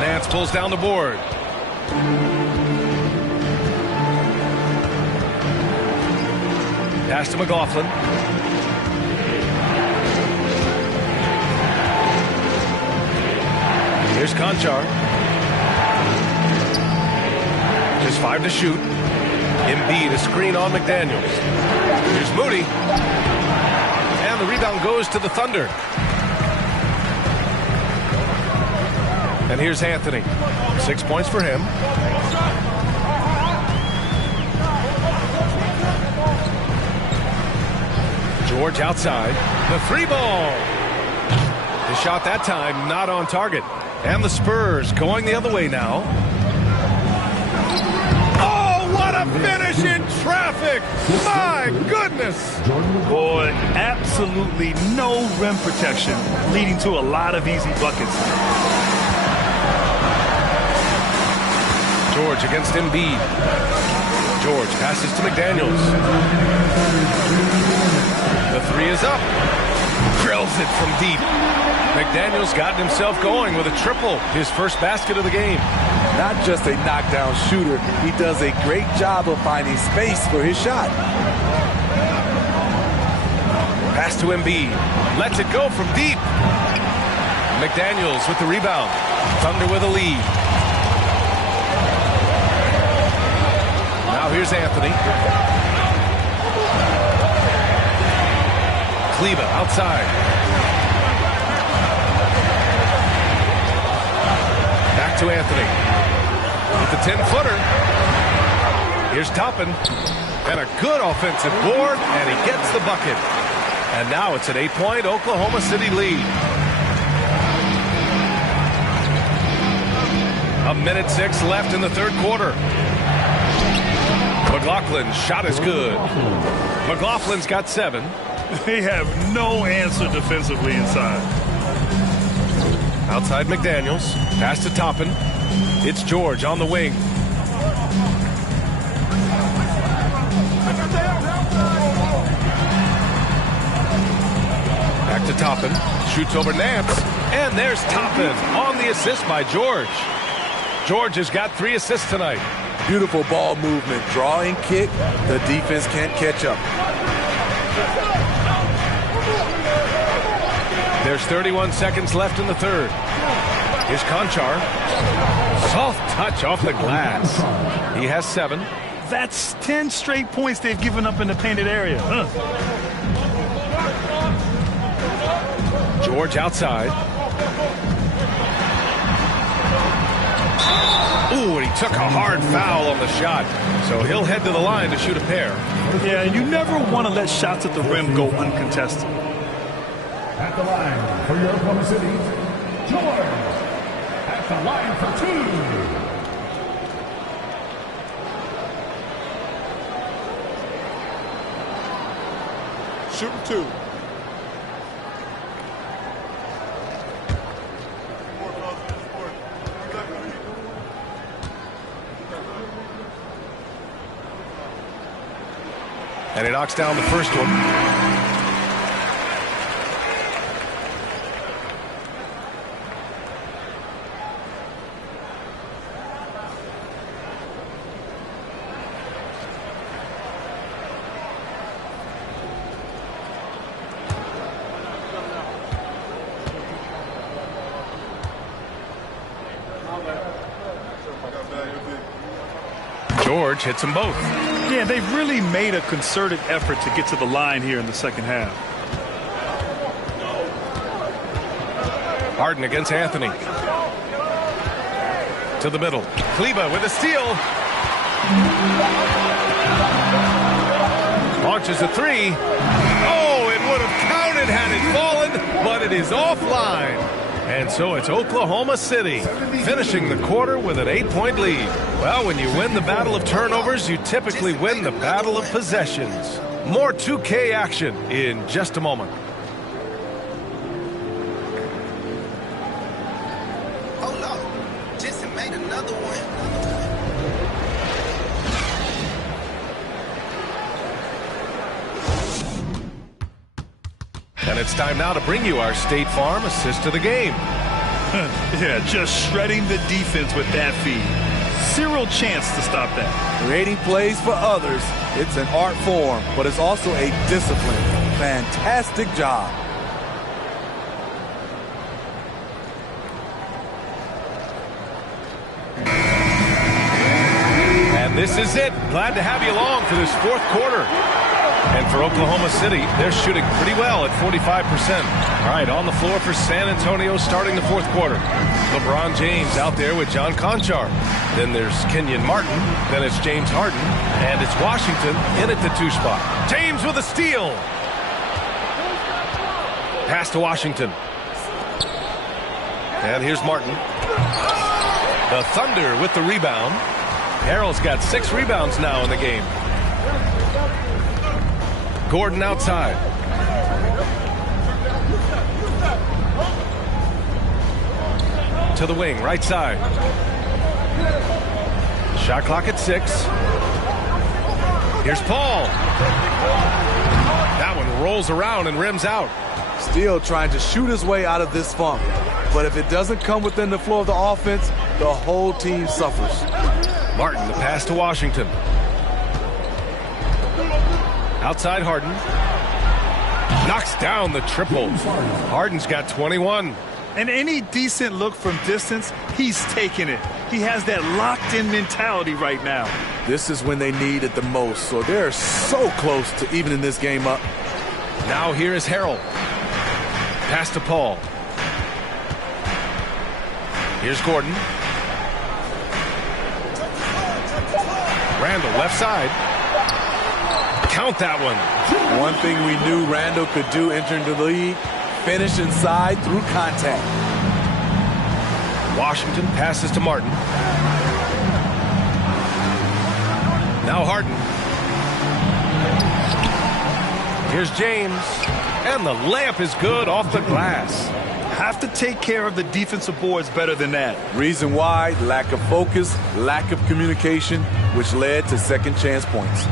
Nance pulls down the board. Pass to McLaughlin. Here's Conchar. Just 5 to shoot. Embiid, a screen on McDaniels. Here's Moody. And the rebound goes to the Thunder. And here's Anthony. 6 points for him. George outside. The 3 ball. The shot that time not on target. And the Spurs going the other way now. Oh, what a finish in traffic! My goodness! Boy, absolutely no rim protection, leading to a lot of easy buckets. George against Embiid. George passes to McDaniels. The 3 is up. Drills it from deep. McDaniels gotten himself going with a triple, his first basket of the game. Not just a knockdown shooter, he does a great job of finding space for his shot. Pass to Embiid. Lets it go from deep. McDaniels with the rebound. Thunder with a lead. Now here's Anthony. Kleba outside. Back to Anthony. With the 10-footer. Here's Toppin. And a good offensive board, and he gets the bucket. And now it's an 8-point Oklahoma City lead. 1:06 left in the third quarter. McLaughlin's shot is good. McLaughlin's got 7. They have no answer defensively inside. Outside McDaniels. Pass to Toppin. It's George on the wing. Back to Toppin. Shoots over Nance. And there's Toppin on the assist by George. George has got 3 assists tonight. Beautiful ball movement. Drawing kick. The defense can't catch up. There's 31 seconds left in the third. Here's Conchar. Soft touch off the glass. He has 7. That's 10 straight points they've given up in the painted area. George outside. Ooh, and he took a hard foul on the shot. So he'll head to the line to shoot a pair. Yeah, you never want to let shots at the rim go uncontested. At the line for your Oklahoma City, George. At the line for 2. Shooting 2. And he knocks down the first one. George hits them both. Yeah, they've really made a concerted effort to get to the line here in the second half. Harden against Anthony. To the middle. Kleba with a steal. Launches a 3. Oh, it would have counted had it fallen, but it is offline. And so it's Oklahoma City finishing the quarter with an 8-point lead. Well, when you win the battle of turnovers, you typically win the battle of possessions. More 2K action in just a moment. Oh no, Jason made another one. And it's time now to bring you our State Farm assist of the game. Yeah, just shredding the defense with that feed. Zero chance to stop that. Creating plays for others, it's an art form, but it's also a discipline. Fantastic job. This is it. Glad to have you along for this fourth quarter. And for Oklahoma City, they're shooting pretty well at 45%. All right, on the floor for San Antonio starting the fourth quarter. LeBron James out there with John Conchar. Then there's Kenyon Martin. Then it's James Harden. And it's Washington in at the 2 spot. James with a steal. Pass to Washington. And here's Martin. The Thunder with the rebound. Harrell's got 6 rebounds now in the game. Gordon outside. To the wing, right side. Shot clock at 6. Here's Paul. That one rolls around and rims out. Still trying to shoot his way out of this funk. But if it doesn't come within the flow of the offense, the whole team suffers. Martin, the pass to Washington. Outside Harden. Knocks down the triple. Harden's got 21. And any decent look from distance, he's taking it. He has that locked-in mentality right now. This is when they need it the most, so they're so close to evening this game up. Now here is Harrell. Pass to Paul. Here's Gordon. Randall, left side. Count that one. One thing we knew Randall could do entering the league, finish inside through contact. Washington passes to Martin. Now Harden. Here's James. And the layup is good off the glass. Have to take care of the defensive boards better than that. Reason why, lack of focus, lack of communication, which led to second chance points.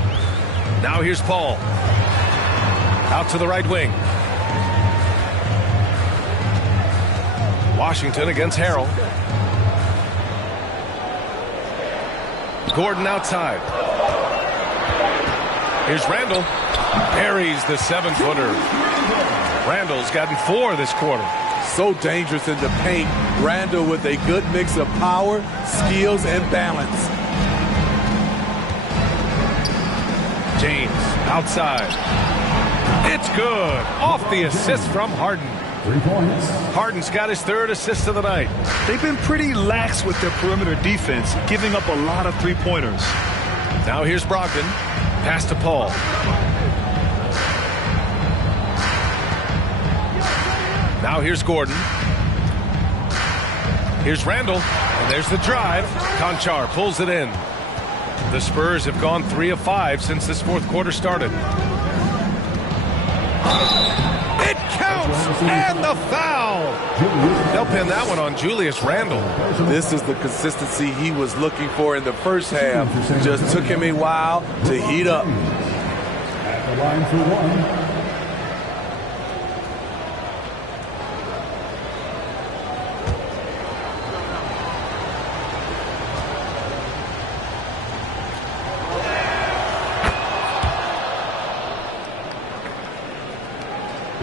Now here's Paul. Out to the right wing. Washington against Harrell. Gordon outside. Here's Randall. Buries the 7-footer. Randall's gotten 4 this quarter. So dangerous in the paint. Randall with a good mix of power, skills, and balance. James outside. It's good. Off the assist from Harden. 3 points. Harden's got his 3rd assist of the night. They've been pretty lax with their perimeter defense, giving up a lot of 3-pointers. Now here's Brogdon. Pass to Paul. Now here's Gordon. Here's Randall. And there's the drive. Conchar pulls it in. The Spurs have gone 3 of 5 since this fourth quarter started. It counts! And the foul! They'll pin that one on Julius Randle. This is the consistency he was looking for in the first half. Just took him a while to heat up. At the line for 1.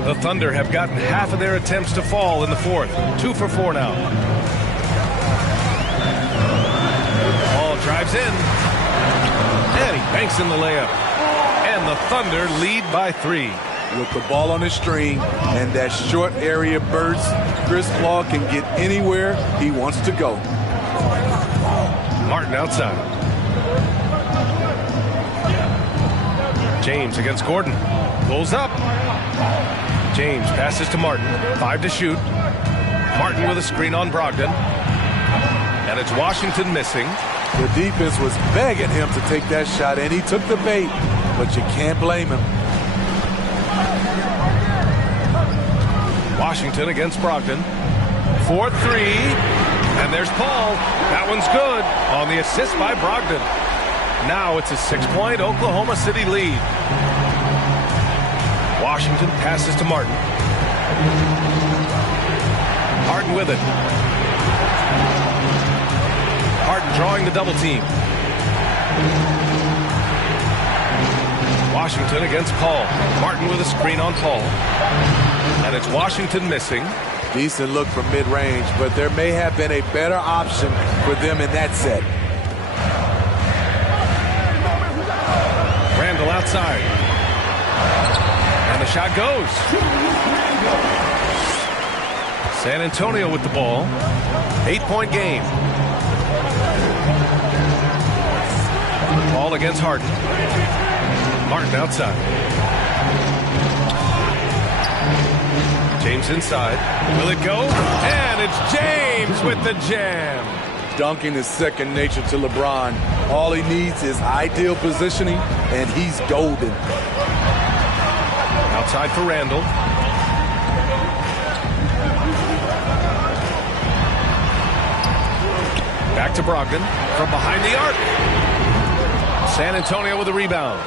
The Thunder have gotten half of their attempts to fall in the fourth. 2 for 4 now. Ball drives in. And he banks in the layup. And the Thunder lead by 3. With the ball on his string and that short area burst, Chris Paul can get anywhere he wants to go. Martin outside. James against Gordon. Pulls up. James passes to Martin. 5 to shoot. Martin with a screen on Brogdon. And it's Washington missing. The defense was begging him to take that shot, and he took the bait, but you can't blame him. Washington against Brogdon. 4-3. And there's Paul. That one's good on the assist by Brogdon. Now it's a 6-point Oklahoma City lead. Washington passes to Martin. Harden with it. Harden drawing the double team. Washington against Paul. Martin with a screen on Paul. And it's Washington missing. Decent look from mid-range, but there may have been a better option for them in that set. outside. And the shot goes. San Antonio with the ball. 8-point game. Ball against Harden. Martin outside. James inside. Will it go? And it's James with the jam. Dunking is second nature to LeBron. All he needs is ideal positioning, and he's golden. Outside for Randall. Back to Brogdon from behind the arc. San Antonio with a rebound.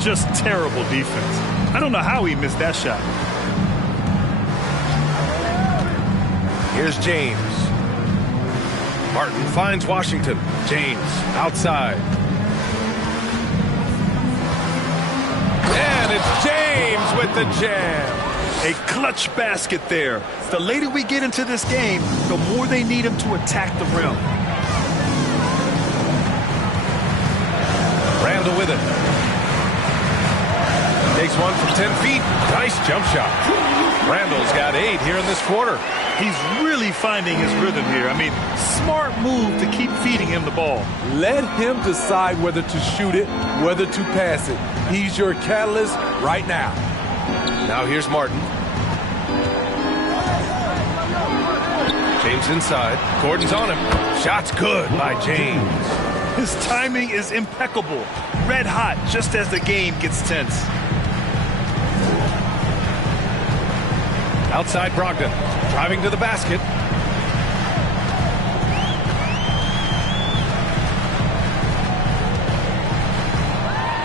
Just terrible defense. I don't know how he missed that shot. Here's James. Martin finds Washington. James outside. And it's James with the jam. A clutch basket there. The later we get into this game, the more they need him to attack the rim. Randall with it. Takes one from 10 feet. Nice jump shot. Randall's got 8 here in this quarter. He's really finding his rhythm here. I mean, smart move to keep feeding him the ball. Let him decide whether to shoot it, whether to pass it. He's your catalyst right now. Now here's Martin. James inside. Gordon's on him. Shot's good by James. His timing is impeccable. Red hot just as the game gets tense. Outside Brogdon. Driving to the basket.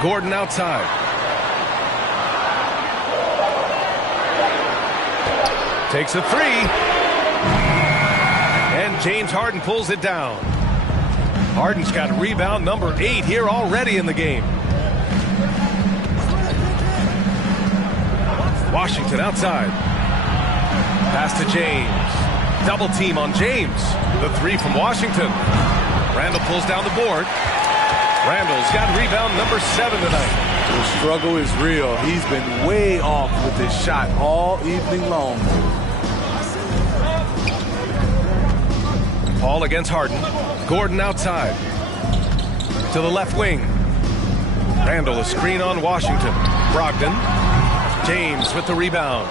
Gordon outside. Takes a 3. And James Harden pulls it down. Harden's got rebound number 8 here already in the game. Washington outside. Pass to James. Double team on James. The 3 from Washington. Randall pulls down the board. Randall's got rebound number 7 tonight. The struggle is real. He's been way off with his shot all evening long. Paul against Harden. Gordon outside. To the left wing. Randall a screen on Washington. Brogdon. James with the rebound.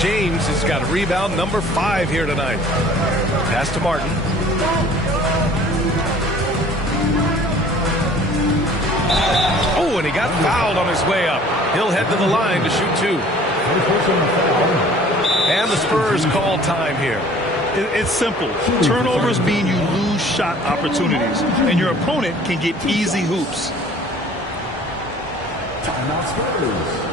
James has got a rebound number 5 here tonight. Pass to Martin. Oh, and he got fouled on his way up. He'll head to the line to shoot 2. And the Spurs call time here. It's simple. Turnovers mean you lose shot opportunities, and your opponent can get easy hoops. Timeout Spurs.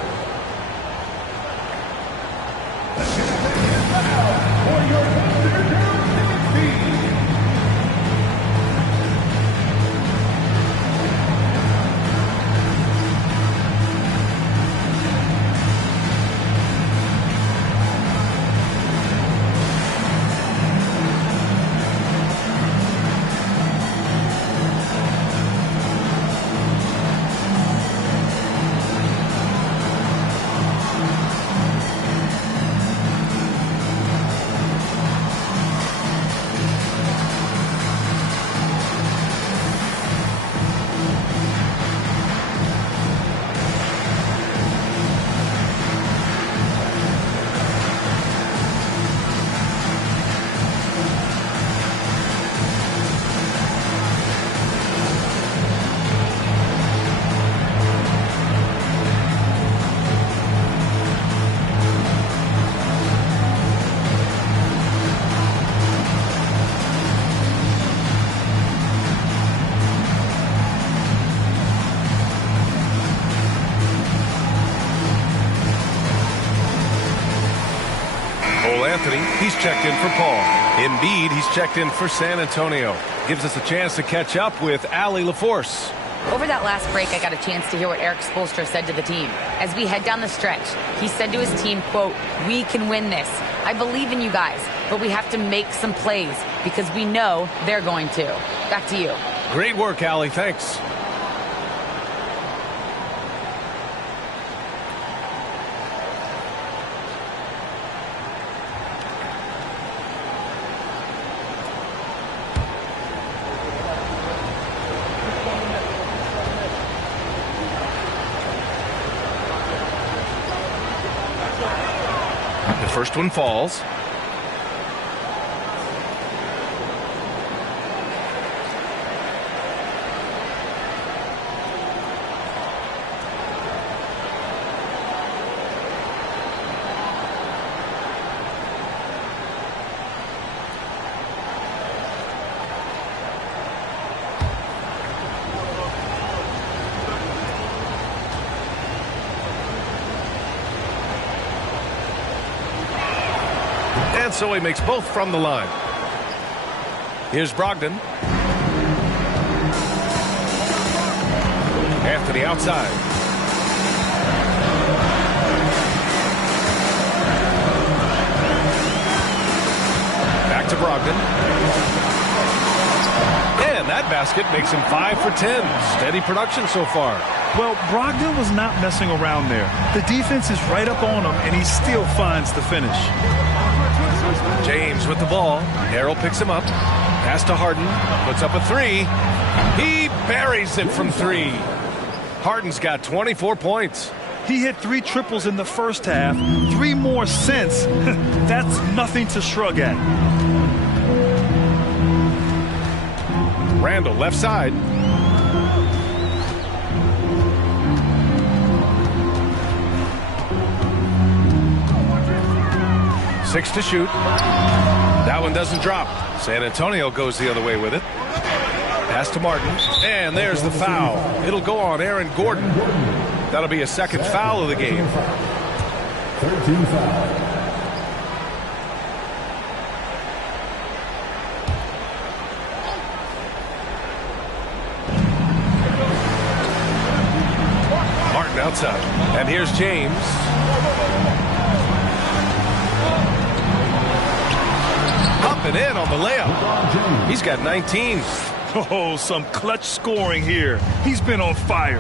He's checked in for Paul. Embiid, he's checked in for San Antonio. Gives us a chance to catch up with Allie LaForce. Over that last break, I got a chance to hear what Eric Spoelstra said to the team. As we head down the stretch, he said to his team, quote, "We can win this. I believe in you guys, but we have to make some plays because we know they're going to." Back to you. Great work, Allie. Thanks. First one falls. And so he makes both from the line. Here's Brogdon. Anthony outside. Back to Brogdon. And that basket makes him 5 for 10. Steady production so far. Well, Brogdon was not messing around there. The defense is right up on him, and he still finds the finish. James with the ball. Harrell picks him up. Pass to Harden. Puts up a three. He buries it from three. Harden's got 24 points. He hit 3 triples in the first half. 3 more since. That's nothing to shrug at. Randall left side. Six to shoot. That one doesn't drop. San Antonio goes the other way with it. Pass to Martin. And there's the foul. It'll go on Aaron Gordon. That'll be a second foul of the game. 13 foul. Martin outside. And here's James. Up and in on the layup. He's got 19. Oh, some clutch scoring here. He's been on fire.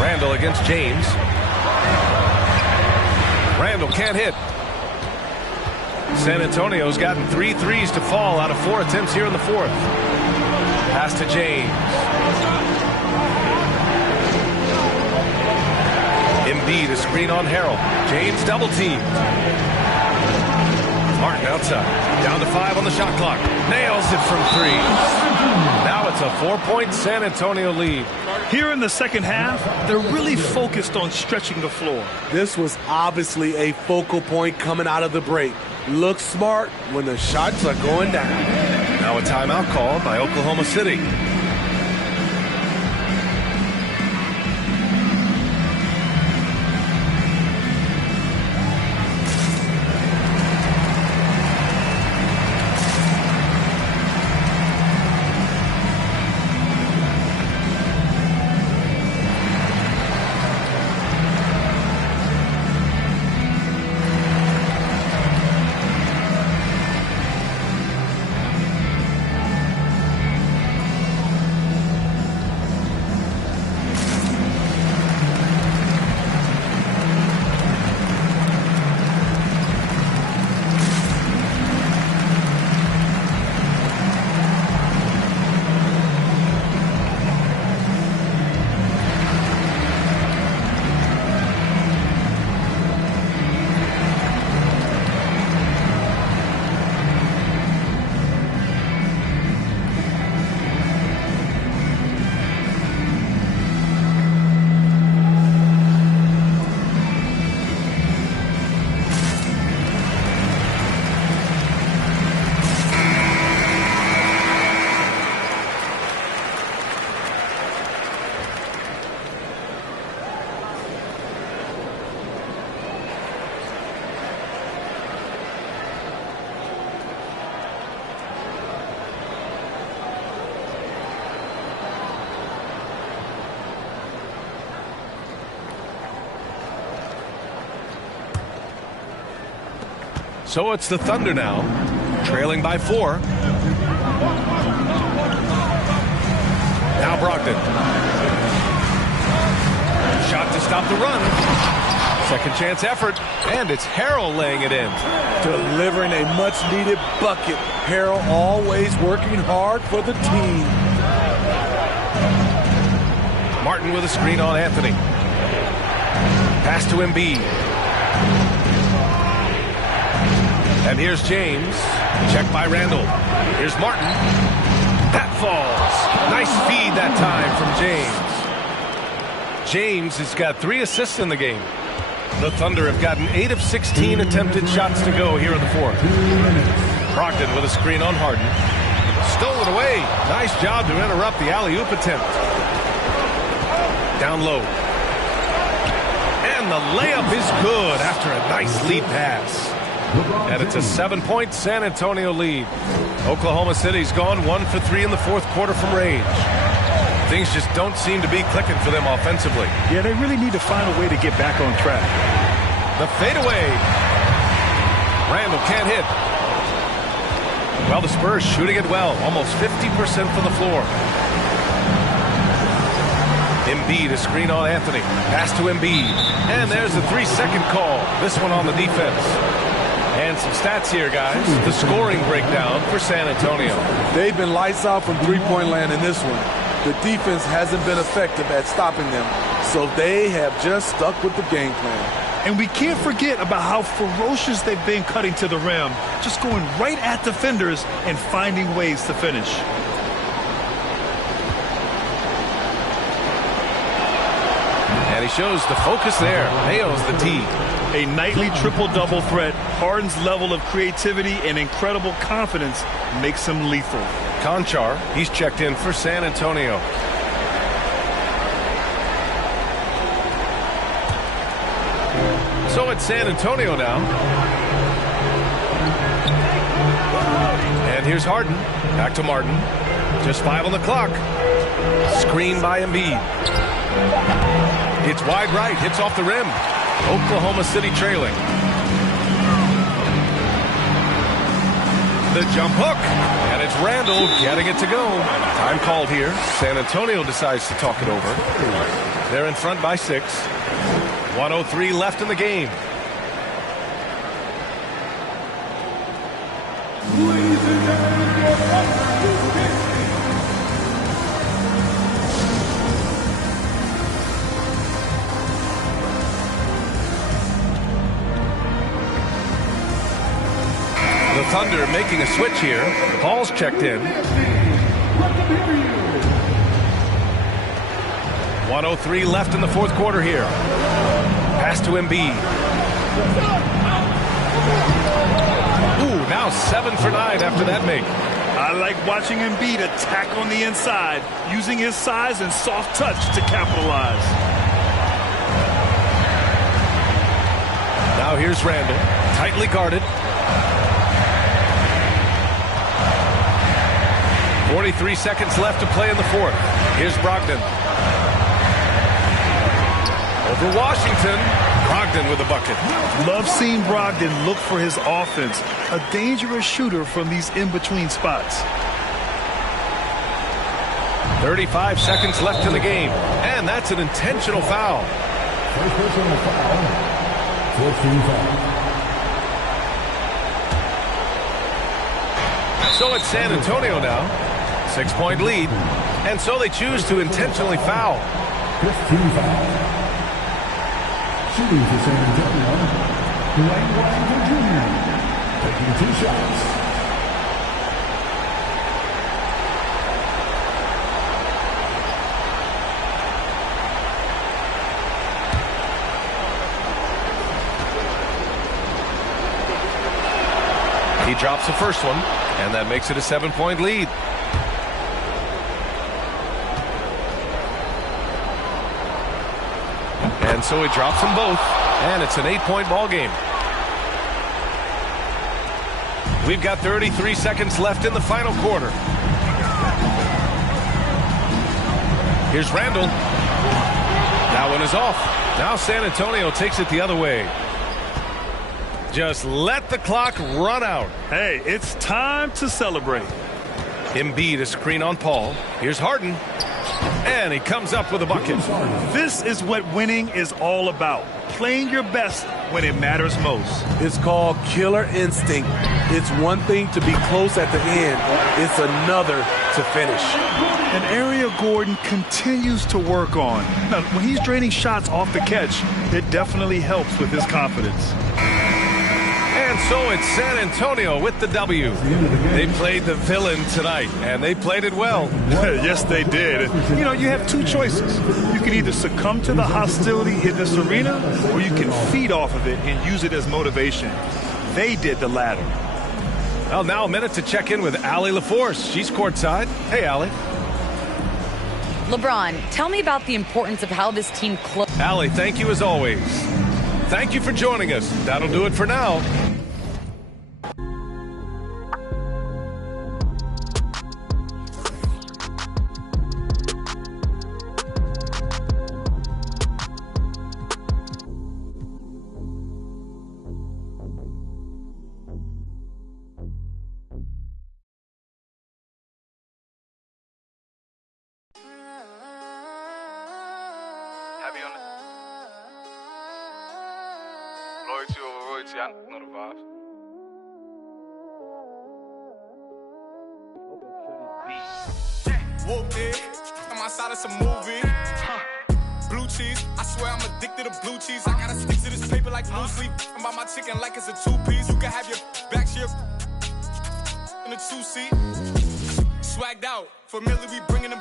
Randall against James. Randall can't hit. San Antonio's gotten 3 threes to fall out of 4 attempts here in the fourth. Pass to James. Embiid, a screen on Harrell. James double teamed. Martin outside. Down to 5 on the shot clock. Nails it from 3. Now it's a 4-point San Antonio lead. Here in the second half, they're really focused on stretching the floor. This was obviously a focal point coming out of the break. Look smart when the shots are going down. Now a timeout called by Oklahoma City. So it's the Thunder now, trailing by 4. Now Brogdon. Shot to stop the run. Second chance effort, and it's Harrell laying it in. Delivering a much-needed bucket. Harrell always working hard for the team. Martin with a screen on Anthony. Pass to Embiid. And here's James. Check by Randall. Here's Martin. That falls. Nice feed that time from James. James has got 3 assists in the game. The Thunder have gotten 8 of 16 attempted shots to go here in the fourth. Brogdon with a screen on Harden. Stolen away. Nice job to interrupt the alley-oop attempt. Down low. And the layup is good after a nice lead pass. And it's a 7-point San Antonio lead. Oklahoma City's gone 1 for 3 in the fourth quarter from range. Things just don't seem to be clicking for them offensively. Yeah, they really need to find a way to get back on track. The fadeaway. Randall can't hit. Well, the Spurs shooting it well. Almost 50% from the floor. Embiid, a screen on Anthony. Pass to Embiid. And there's the 3-second call. This one on the defense. And some stats here, guys. The scoring breakdown for San Antonio. They've been lights out from three-point land in this one. The defense hasn't been effective at stopping them, so they have just stuck with the game plan. And we can't forget about how ferocious they've been cutting to the rim, just going right at defenders and finding ways to finish. And he shows the focus there. Nails the tee. A nightly triple-double threat. Harden's level of creativity and incredible confidence makes him lethal. Conchar, he's checked in for San Antonio. So it's San Antonio now. And here's Harden. Back to Martin. Just 5 on the clock. Screen by Embiid. It's wide right. Hits off the rim. Oklahoma City trailing. The jump hook. And it's Randall getting it to go. Time called here. San Antonio decides to talk it over. They're in front by 6. 1:03 left in the game. The Thunder making a switch here. Paul's checked in. 1:03 left in the fourth quarter here. Pass to Embiid. Ooh, now 7 for 9 after that make. I like watching Embiid attack on the inside, using his size and soft touch to capitalize. Now here's Randall, tightly guarded. 43 seconds left to play in the fourth. Here's Brogdon. Over Washington. Brogdon with a bucket. Love seeing Brogdon look for his offense. A dangerous shooter from these in-between spots. 35 seconds left in the game. And that's an intentional foul. First personal foul. 14 foul. So it's San Antonio now. 6-point lead. And so they choose to intentionally foul. 15 foul. Shooting for San Antonio, Dwayne Washington Jr. taking 2 shots. He drops the first one, and that makes it a 7-point lead. And so he drops them both, and it's an 8-point ball game. We've got 33 seconds left in the final quarter. Here's Randall. That one is off. Now San Antonio takes it the other way. Just let the clock run out. Hey, it's time to celebrate. Embiid, a screen on Paul. Here's Harden. And he comes up with a bucket. This is what winning is all about. Playing your best when it matters most. It's called killer instinct. It's one thing to be close at the end. It's another to finish. An area Gordon continues to work on. Now, when he's draining shots off the catch, it definitely helps with his confidence. And so it's San Antonio with the W. They played the villain tonight, and they played it well. Yes, they did. You know, you have two choices. You can either succumb to the hostility in this arena, or you can feed off of it and use it as motivation. They did the latter. Well, now a minute to check in with Allie LaForce. She's courtside. Hey, Allie. LeBron, tell me about the importance of how this team closed. Allie, thank you as always. Thank you for joining us. That'll do it for now. Happy on it. Loyalty over royalty, I know the vibes. Whooped it. I'm outside of some movie. Blue cheese. I swear I'm addicted to blue cheese. I gotta stick to this paper like blue sleep. I'm by my chicken like it's a two-piece. You can have your back here in a two-seat. Swagged out. Familiar, we bringing them.